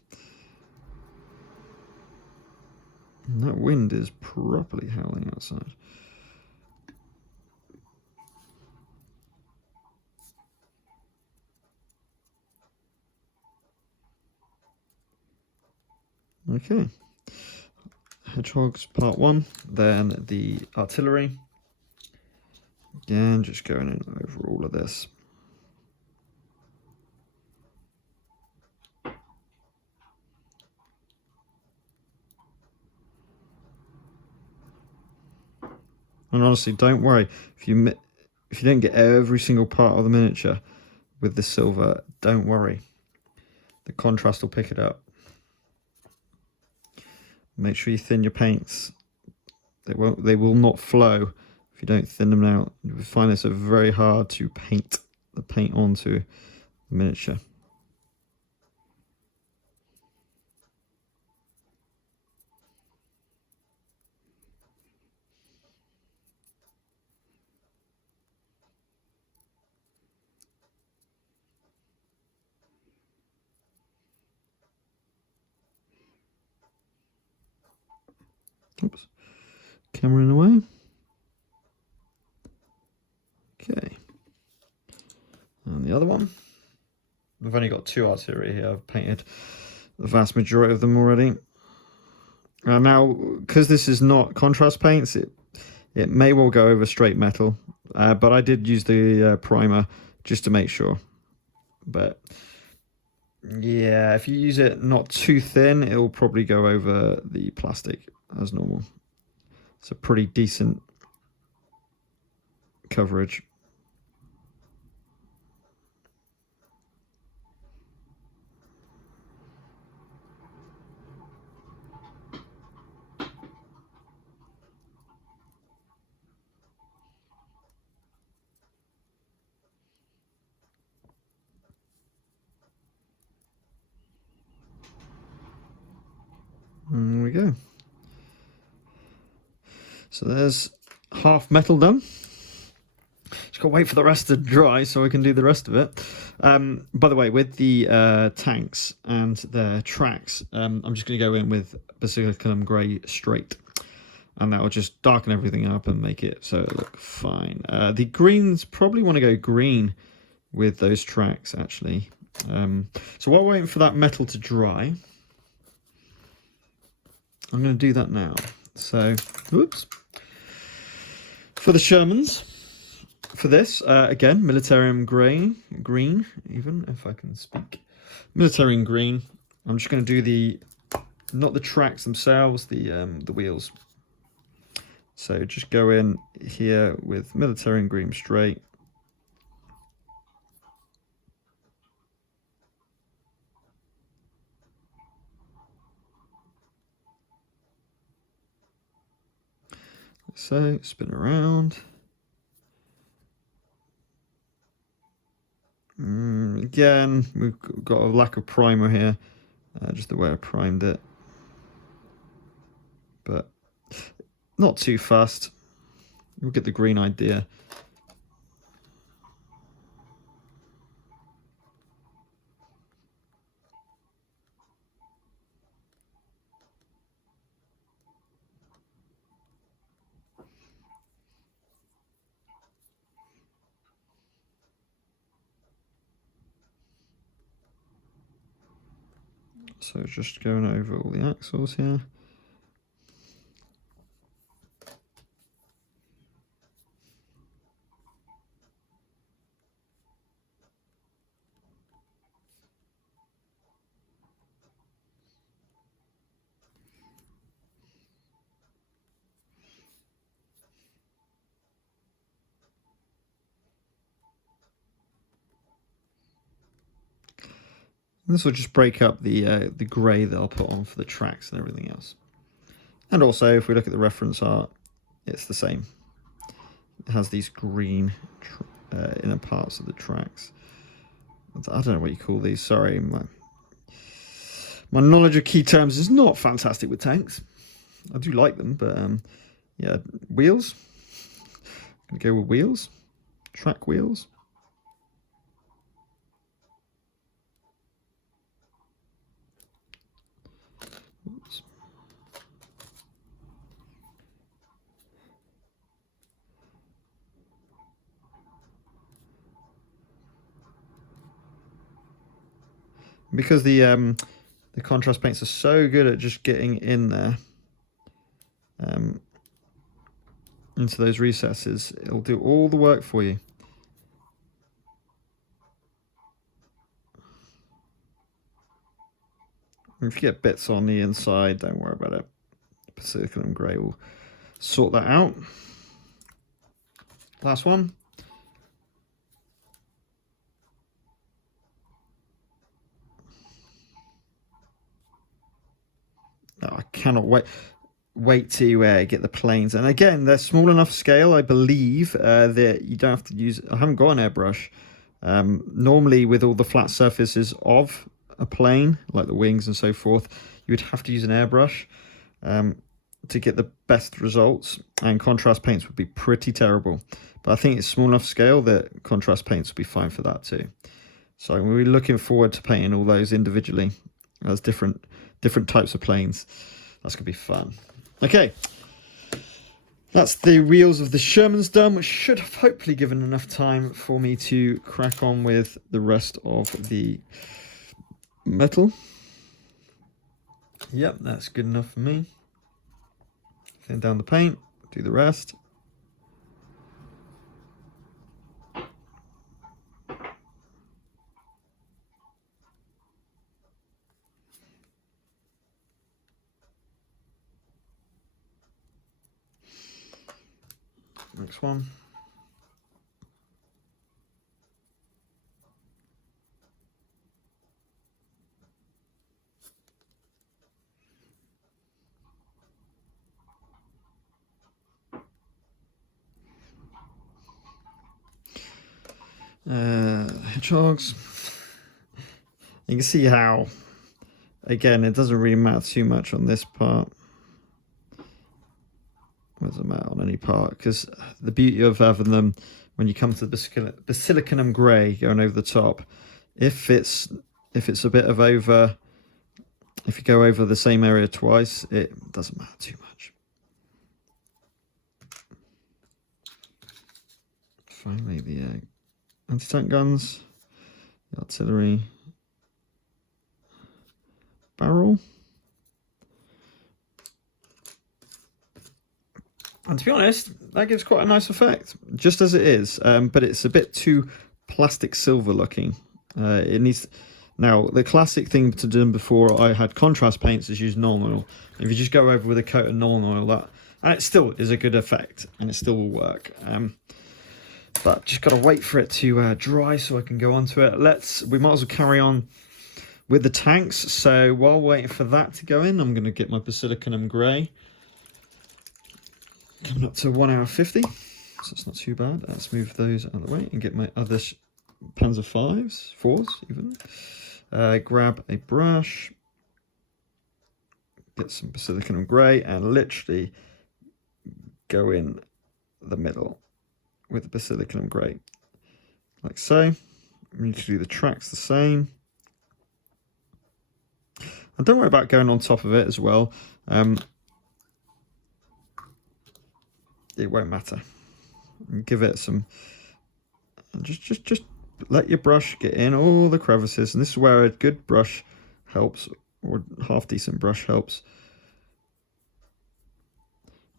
And that wind is properly howling outside. Okay. Hedgehogs part 1, then the artillery. Again, just going in over all of this. And honestly, don't worry if you don't get every single part of the miniature with the silver. Don't worry, the contrast will pick it up. Make sure you thin your paints. They will not flow if you don't thin them out. You will find this very hard to paint the paint onto the miniature. Oops. Camera in the way. Okay. And the other one. I've only got 2 artillery here. I've painted the vast majority of them already. Now, because this is not contrast paints, it may well go over straight metal. But I did use the primer just to make sure. But yeah, if you use it not too thin, it will probably go over the plastic as normal. It's a pretty decent coverage. And there we go. So there's half metal done. Just got to wait for the rest to dry so I can do the rest of it. By the way, with the tanks and their tracks, I'm just going to go in with Basilicum Gray straight. And that will just darken everything up and make it so it look fine. The greens probably want to go green with those tracks, actually. So while we're waiting for that metal to dry, I'm going to do that now. So, whoops. For the Shermans, for this, again, Militarum Green, even, if I can speak. Militarum Green. I'm just going to do not the tracks themselves, the wheels. So just go in here with Militarum Green straight. So spin around. Again, we've got a lack of primer here, just the way I primed it, but not too fast. We'll get the green idea. So just going over all the axles here. This will just break up the grey that I'll put on for the tracks and everything else. And also, if we look at the reference art, it's the same. It has these green inner parts of the tracks. I don't know what you call these. Sorry, my My knowledge of key terms is not fantastic with tanks. I do like them, but yeah, wheels. I'm gonna go with wheels. Track wheels. Oops. Because the contrast paints are so good at just getting in there into those recesses, it'll do all the work for you. If you get bits on the inside, don't worry about it. Basilicum Gray will sort that out. Last one. Oh, I cannot wait to get the planes. And again, they're small enough scale, I believe, that you don't have to use... I haven't got an airbrush. Normally, with all the flat surfaces of a plane, like the wings and so forth, you would have to use an airbrush to get the best results, and contrast paints would be pretty terrible. But I think it's small enough scale that contrast paints will be fine for that too. So I'm really looking forward to painting all those individually as different types of planes. That's gonna be fun. Okay, that's the wheels of the Shermans done, which should have hopefully given enough time for me to crack on with the rest of the metal. Yep, that's good enough for me. Thin down the paint, do the rest. Next one. Hedgehogs. You can see how, again, it doesn't really matter too much on this part. It doesn't matter on any part, because the beauty of having them, when you come to the Basilicanum Grey going over the top, if it's a bit of over, if you go over the same area twice, it doesn't matter too much. Finally, the anti-tank guns, the artillery barrel. And to be honest, that gives quite a nice effect, just as it is, but it's a bit too plastic silver looking. It needs... Now, the classic thing to do before I had contrast paints is use Nuln Oil. If you just go over with a coat of Nuln Oil, and it still is a good effect, and it still will work. But just got to wait for it to dry so I can go onto it. We might as well carry on with the tanks. So while waiting for that to go in, I'm going to get my Basilicum Gray. Coming up to 1 hour 50, so it's not too bad. Let's move those out of the way and get my other Panzer 5s, 4s even. Grab a brush, get some Basilicum Gray, and literally go in the middle with the Basilicum Gray, like so. We need to do the tracks the same. And don't worry about going on top of it as well. It won't matter. And give it some. Just let your brush get in all the crevices, and this is where a good brush helps, or half decent brush helps.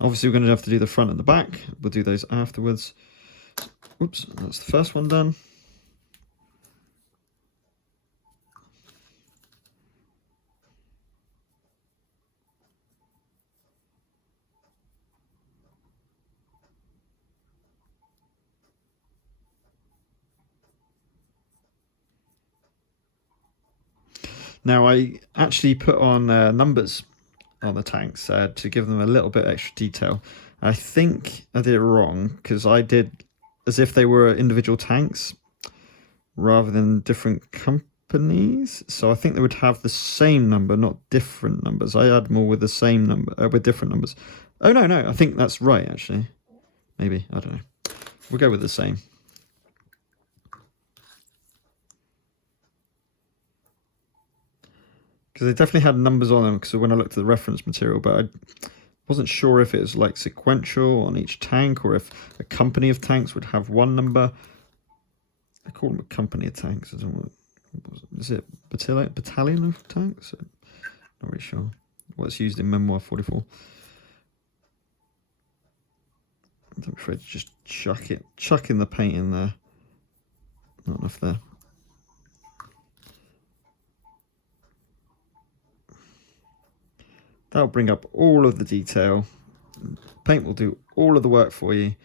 Obviously, we're going to have to do the front and the back. We'll do those afterwards. Oops, that's the first one done. Now, I actually put on numbers on the tanks to give them a little bit extra detail. I think I did it wrong, because I did as if they were individual tanks rather than different companies, so I think they would have the same number, not different numbers. I had more with the same number, with different numbers. Oh, no, I think that's right, actually. Maybe, I don't know. We'll go with the same. Because they definitely had numbers on them, because when I looked at the reference material, but I wasn't sure if it was like sequential on each tank, or if a company of tanks would have one number. I call them a company of tanks. I don't know. Is it battalion of tanks? Not really sure. What's used in Memoir 44. I'm afraid to just chuck in the paint in there. Not enough there. That'll bring up all of the detail. Paint will do all of the work for you.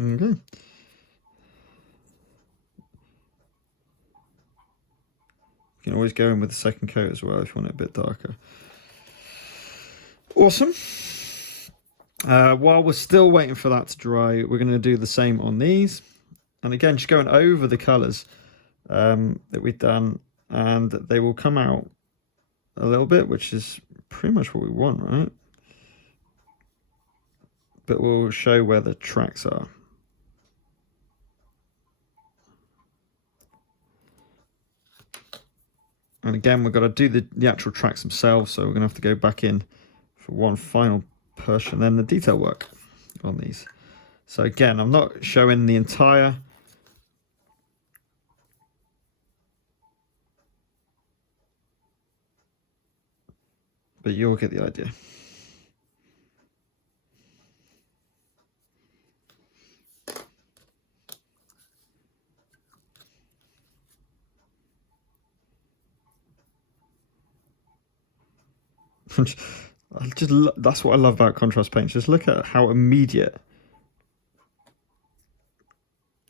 Okay. You can always go in with the second coat as well if you want it a bit darker. Awesome. While we're still waiting for that to dry, we're going to do the same on these. And again, just going over the colours that we've done, and they will come out a little bit, which is pretty much what we want, right? But we'll show where the tracks are. And again, we've got to do the actual tracks themselves, so we're going to have to go back in for one final push, and then the detail work on these. So again, I'm not showing the entire but you'll get the idea. That's what I love about contrast paints. Just look at how immediate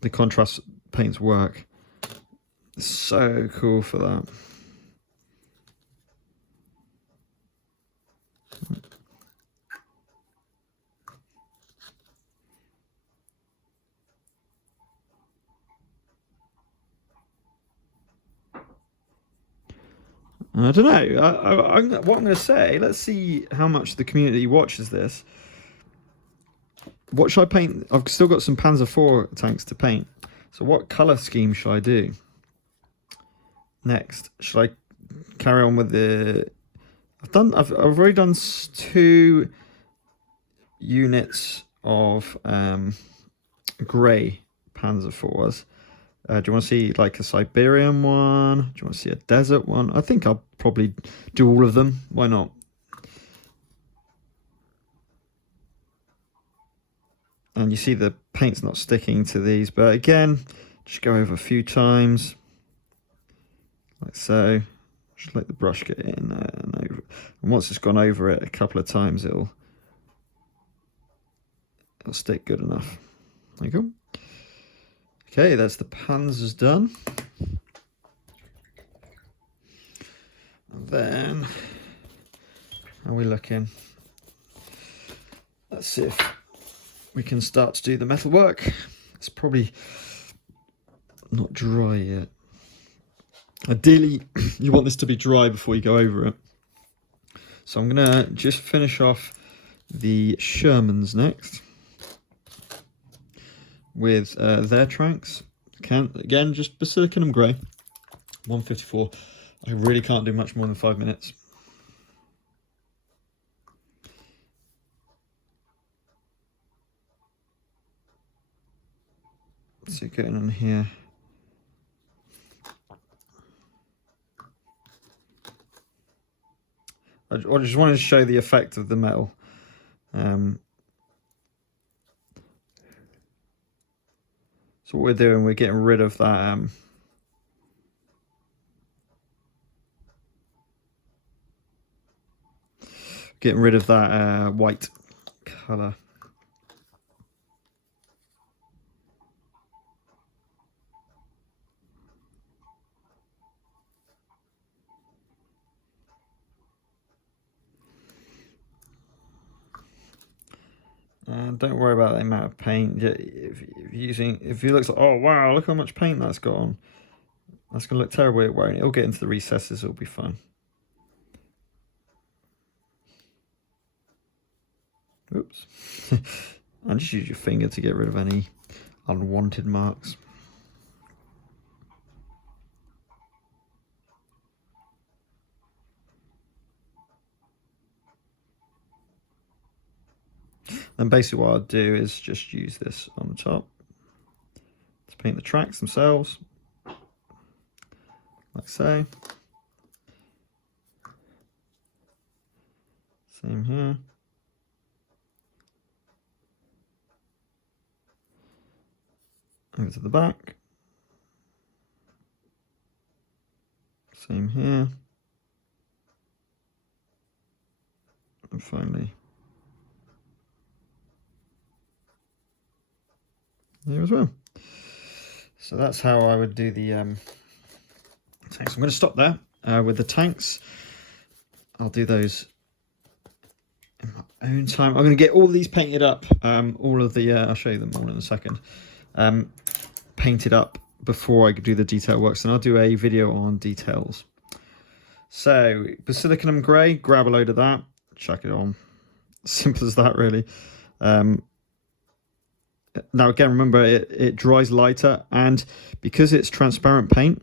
the contrast paints work. It's so cool for that. I don't know. What I'm going to say, let's see how much the community watches this. What should I paint? I've still got some Panzer IV tanks to paint. So what colour scheme should I do next? Should I carry on with the... I've already done 2 units of grey Panzer IVs. Do you want to see like a Siberian one? Do you want to see a desert one? I think I'll probably do all of them. Why not? And you see the paint's not sticking to these, but again, just go over a few times, like so. Just let the brush get in and over. And once it's gone over it a couple of times, it'll stick good enough. There you go. Okay, that's the Panzers done. And then, how are we looking? Let's see if we can start to do the metal work. It's probably not dry yet. Ideally, you want this to be dry before you go over it. So I'm going to just finish off the Shermans next with their tracks. Again, just Basilicum Gray, 154. I really can't do much more than 5 minutes. So getting on here. I just wanted to show the effect of the metal. So what we're doing, we're getting rid of that white colour. And don't worry about the amount of paint. If you look like, oh wow, look how much paint that's got on. That's gonna look terrible. It won't. It'll get into the recesses. It'll be fine. Oops. And just use your finger to get rid of any unwanted marks. And basically what I'll do is just use this on the top to paint the tracks themselves, like so. Same here. Over to the back. Same here. And finally here as well. So that's how I would do the tanks. I'm going to stop there with the tanks. I'll do those in my own time. I'm going to get all of these painted up. All of the I'll show you them all in a second. Painted up before I do the detail works, and I'll do a video on details. So Basilicum Gray, grab a load of that, chuck it on. Simple as that, really. Now again, remember it dries lighter, and because it's transparent paint,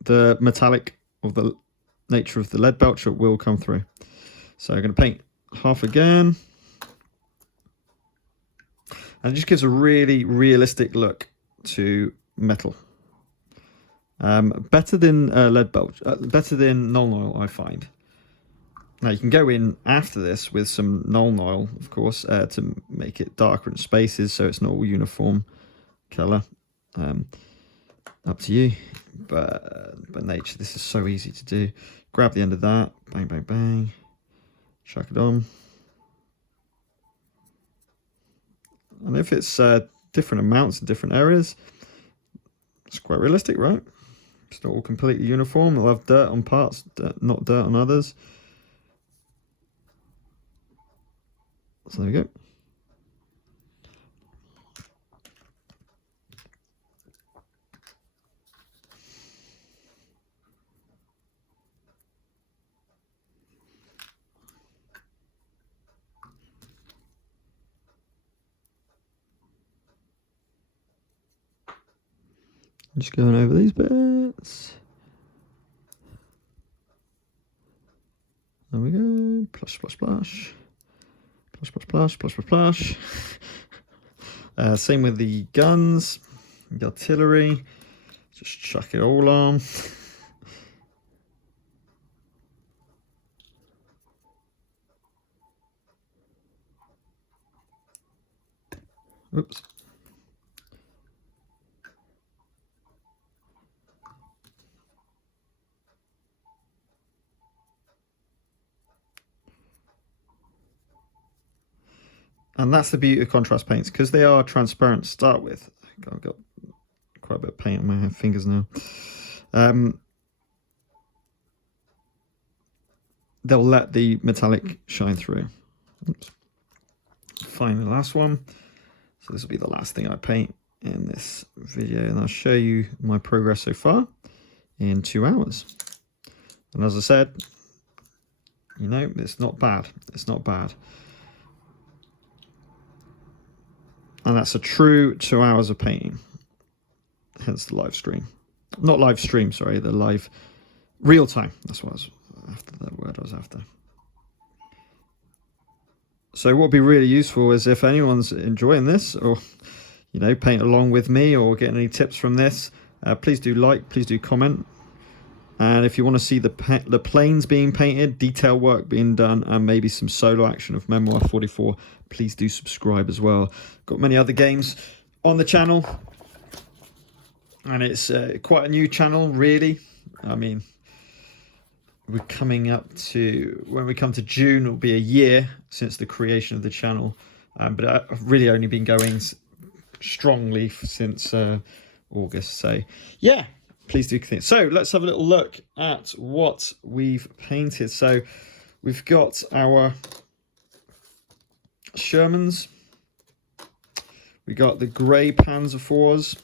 the metallic of the nature of the lead belcher will come through. So I'm going to paint half again, and it just gives a really realistic look to metal. Better than lead belcher, better than null oil, I find. Now you can go in after this with some null oil, of course, to make it darker in spaces, so it's not all uniform colour. Up to you, but by nature this is so easy to do. Grab the end of that, bang, bang, bang, chuck it on. And if it's different amounts in different areas, it's quite realistic, right? It's not all completely uniform. They'll have dirt on parts, not dirt on others. So there we go. Just going over these bits. There we go. Plush, splash, splash. Plush, splash, splash, plush, splash, splash. Same with the guns, the artillery. Just chuck it all on. Oops. And that's the beauty of contrast paints, because they are transparent to start with. I've got quite a bit of paint on my fingers now. They'll let the metallic shine through. Oops. Finally, the last one. So this will be the last thing I paint in this video, and I'll show you my progress so far in 2 hours. And as I said, you know, it's not bad. It's not bad. And that's a true 2 hours of painting. Hence the live stream. Not live stream, sorry, the live real time. That's what I was after, that word I was after. So what would be really useful is if anyone's enjoying this, or, you know, paint along with me, or getting any tips from this, please do like, please do comment. And if you want to see the planes being painted, detail work being done, and maybe some solo action of Memoir 44, please do subscribe as well. Got many other games on the channel, and it's quite a new channel, really. I mean, we're coming up to, when we come to June, it'll be a year since the creation of the channel. But I've really only been going strongly since August. So, yeah. Please do think. So let's have a little look at what we've painted. So we've got our Shermans, We got the grey Panzer IVs.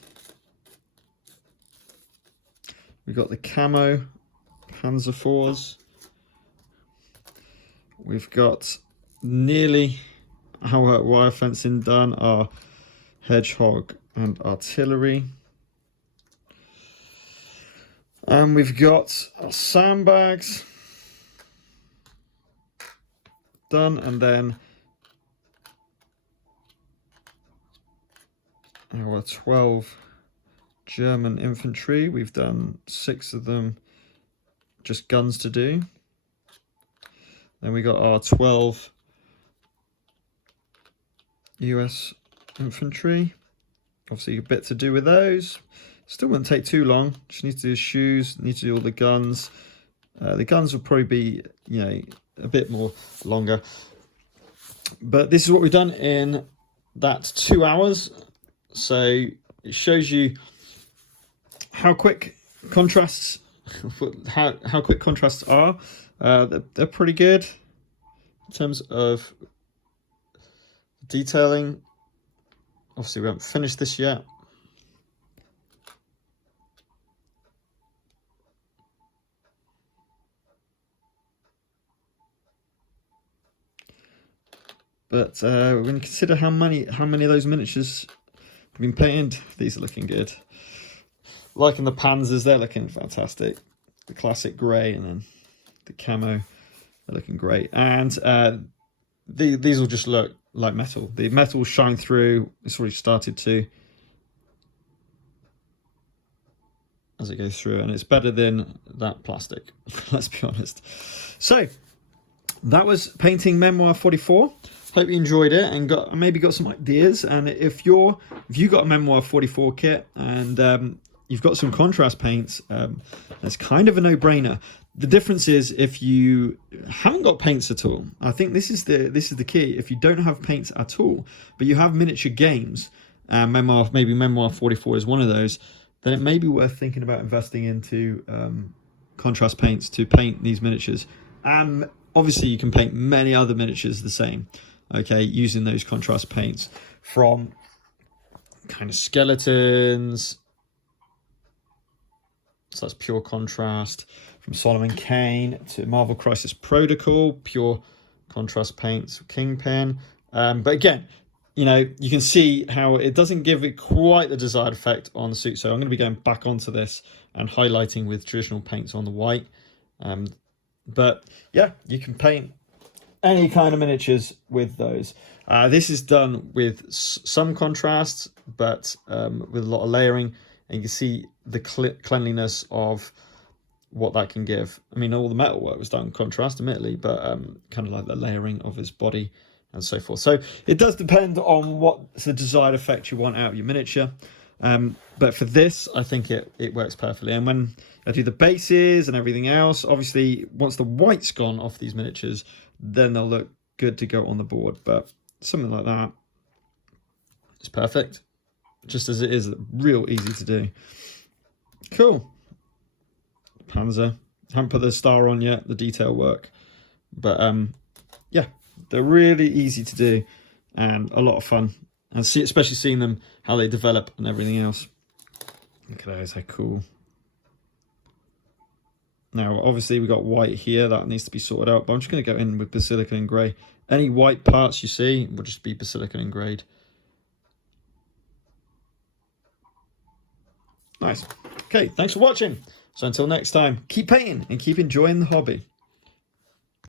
We got the camo Panzer IVs. We've got nearly our wire fencing done, our hedgehog and artillery. And we've got our sandbags done, and then our 12 German infantry. We've done 6 of them, just guns to do. Then we got our 12 US infantry. Obviously a bit to do with those. Still wouldn't take too long. Just need to do shoes, need to do all the guns. The guns will probably be, you know, a bit more longer. But this is what we've done in that 2 hours. So it shows you how quick contrasts, how quick contrasts are. They're pretty good in terms of detailing. Obviously we haven't finished this yet. But when you consider how many of those miniatures have been painted, these are looking good. Like in the Panzers, they're looking fantastic. The classic grey and then the camo, they're looking great. And these will just look like metal. The metal will shine through. It's already started to as it goes through, and it's better than that plastic. Let's be honest. So that was painting Memoir 44. Hope you enjoyed it and maybe got some ideas. And if you got a Memoir 44 kit and you've got some contrast paints, that's kind of a no-brainer. The difference is if you haven't got paints at all. I think this is the key. If you don't have paints at all, but you have miniature games, maybe Memoir 44 is one of those, then it may be worth thinking about investing into contrast paints to paint these miniatures. Obviously, you can paint many other miniatures the same, okay, using those contrast paints, from kind of skeletons, so that's pure contrast, from Solomon Kane to Marvel Crisis Protocol, pure contrast paints, Kingpin. But again, you know, you can see how it doesn't give it quite the desired effect on the suit. So I'm going to be going back onto this and highlighting with traditional paints on the white. But yeah, you can paint any kind of miniatures with those. This is done with some contrast, but with a lot of layering, and you can see the cleanliness of what that can give. I mean, all the metal work was done in contrast, admittedly, but kind of like the layering of his body and so forth. So it does depend on what's the desired effect you want out of your miniature. But for this, I think it works perfectly. And when I do the bases and everything else, obviously once the white's gone off these miniatures, then they'll look good to go on the board. But something like that is perfect, just as it is real easy to do. Cool. Panzer, haven't put the star on yet, the detail work, but yeah, they're really easy to do and a lot of fun, and especially seeing them, how they develop and everything else. Look at those, how cool. Now obviously we got white here, that needs to be sorted out, but I'm just going to go in with Basilicum Gray. Any white parts you see will just be Basilicum Grayed. Nice. Okay, thanks for watching. So until next time, keep painting and keep enjoying the hobby.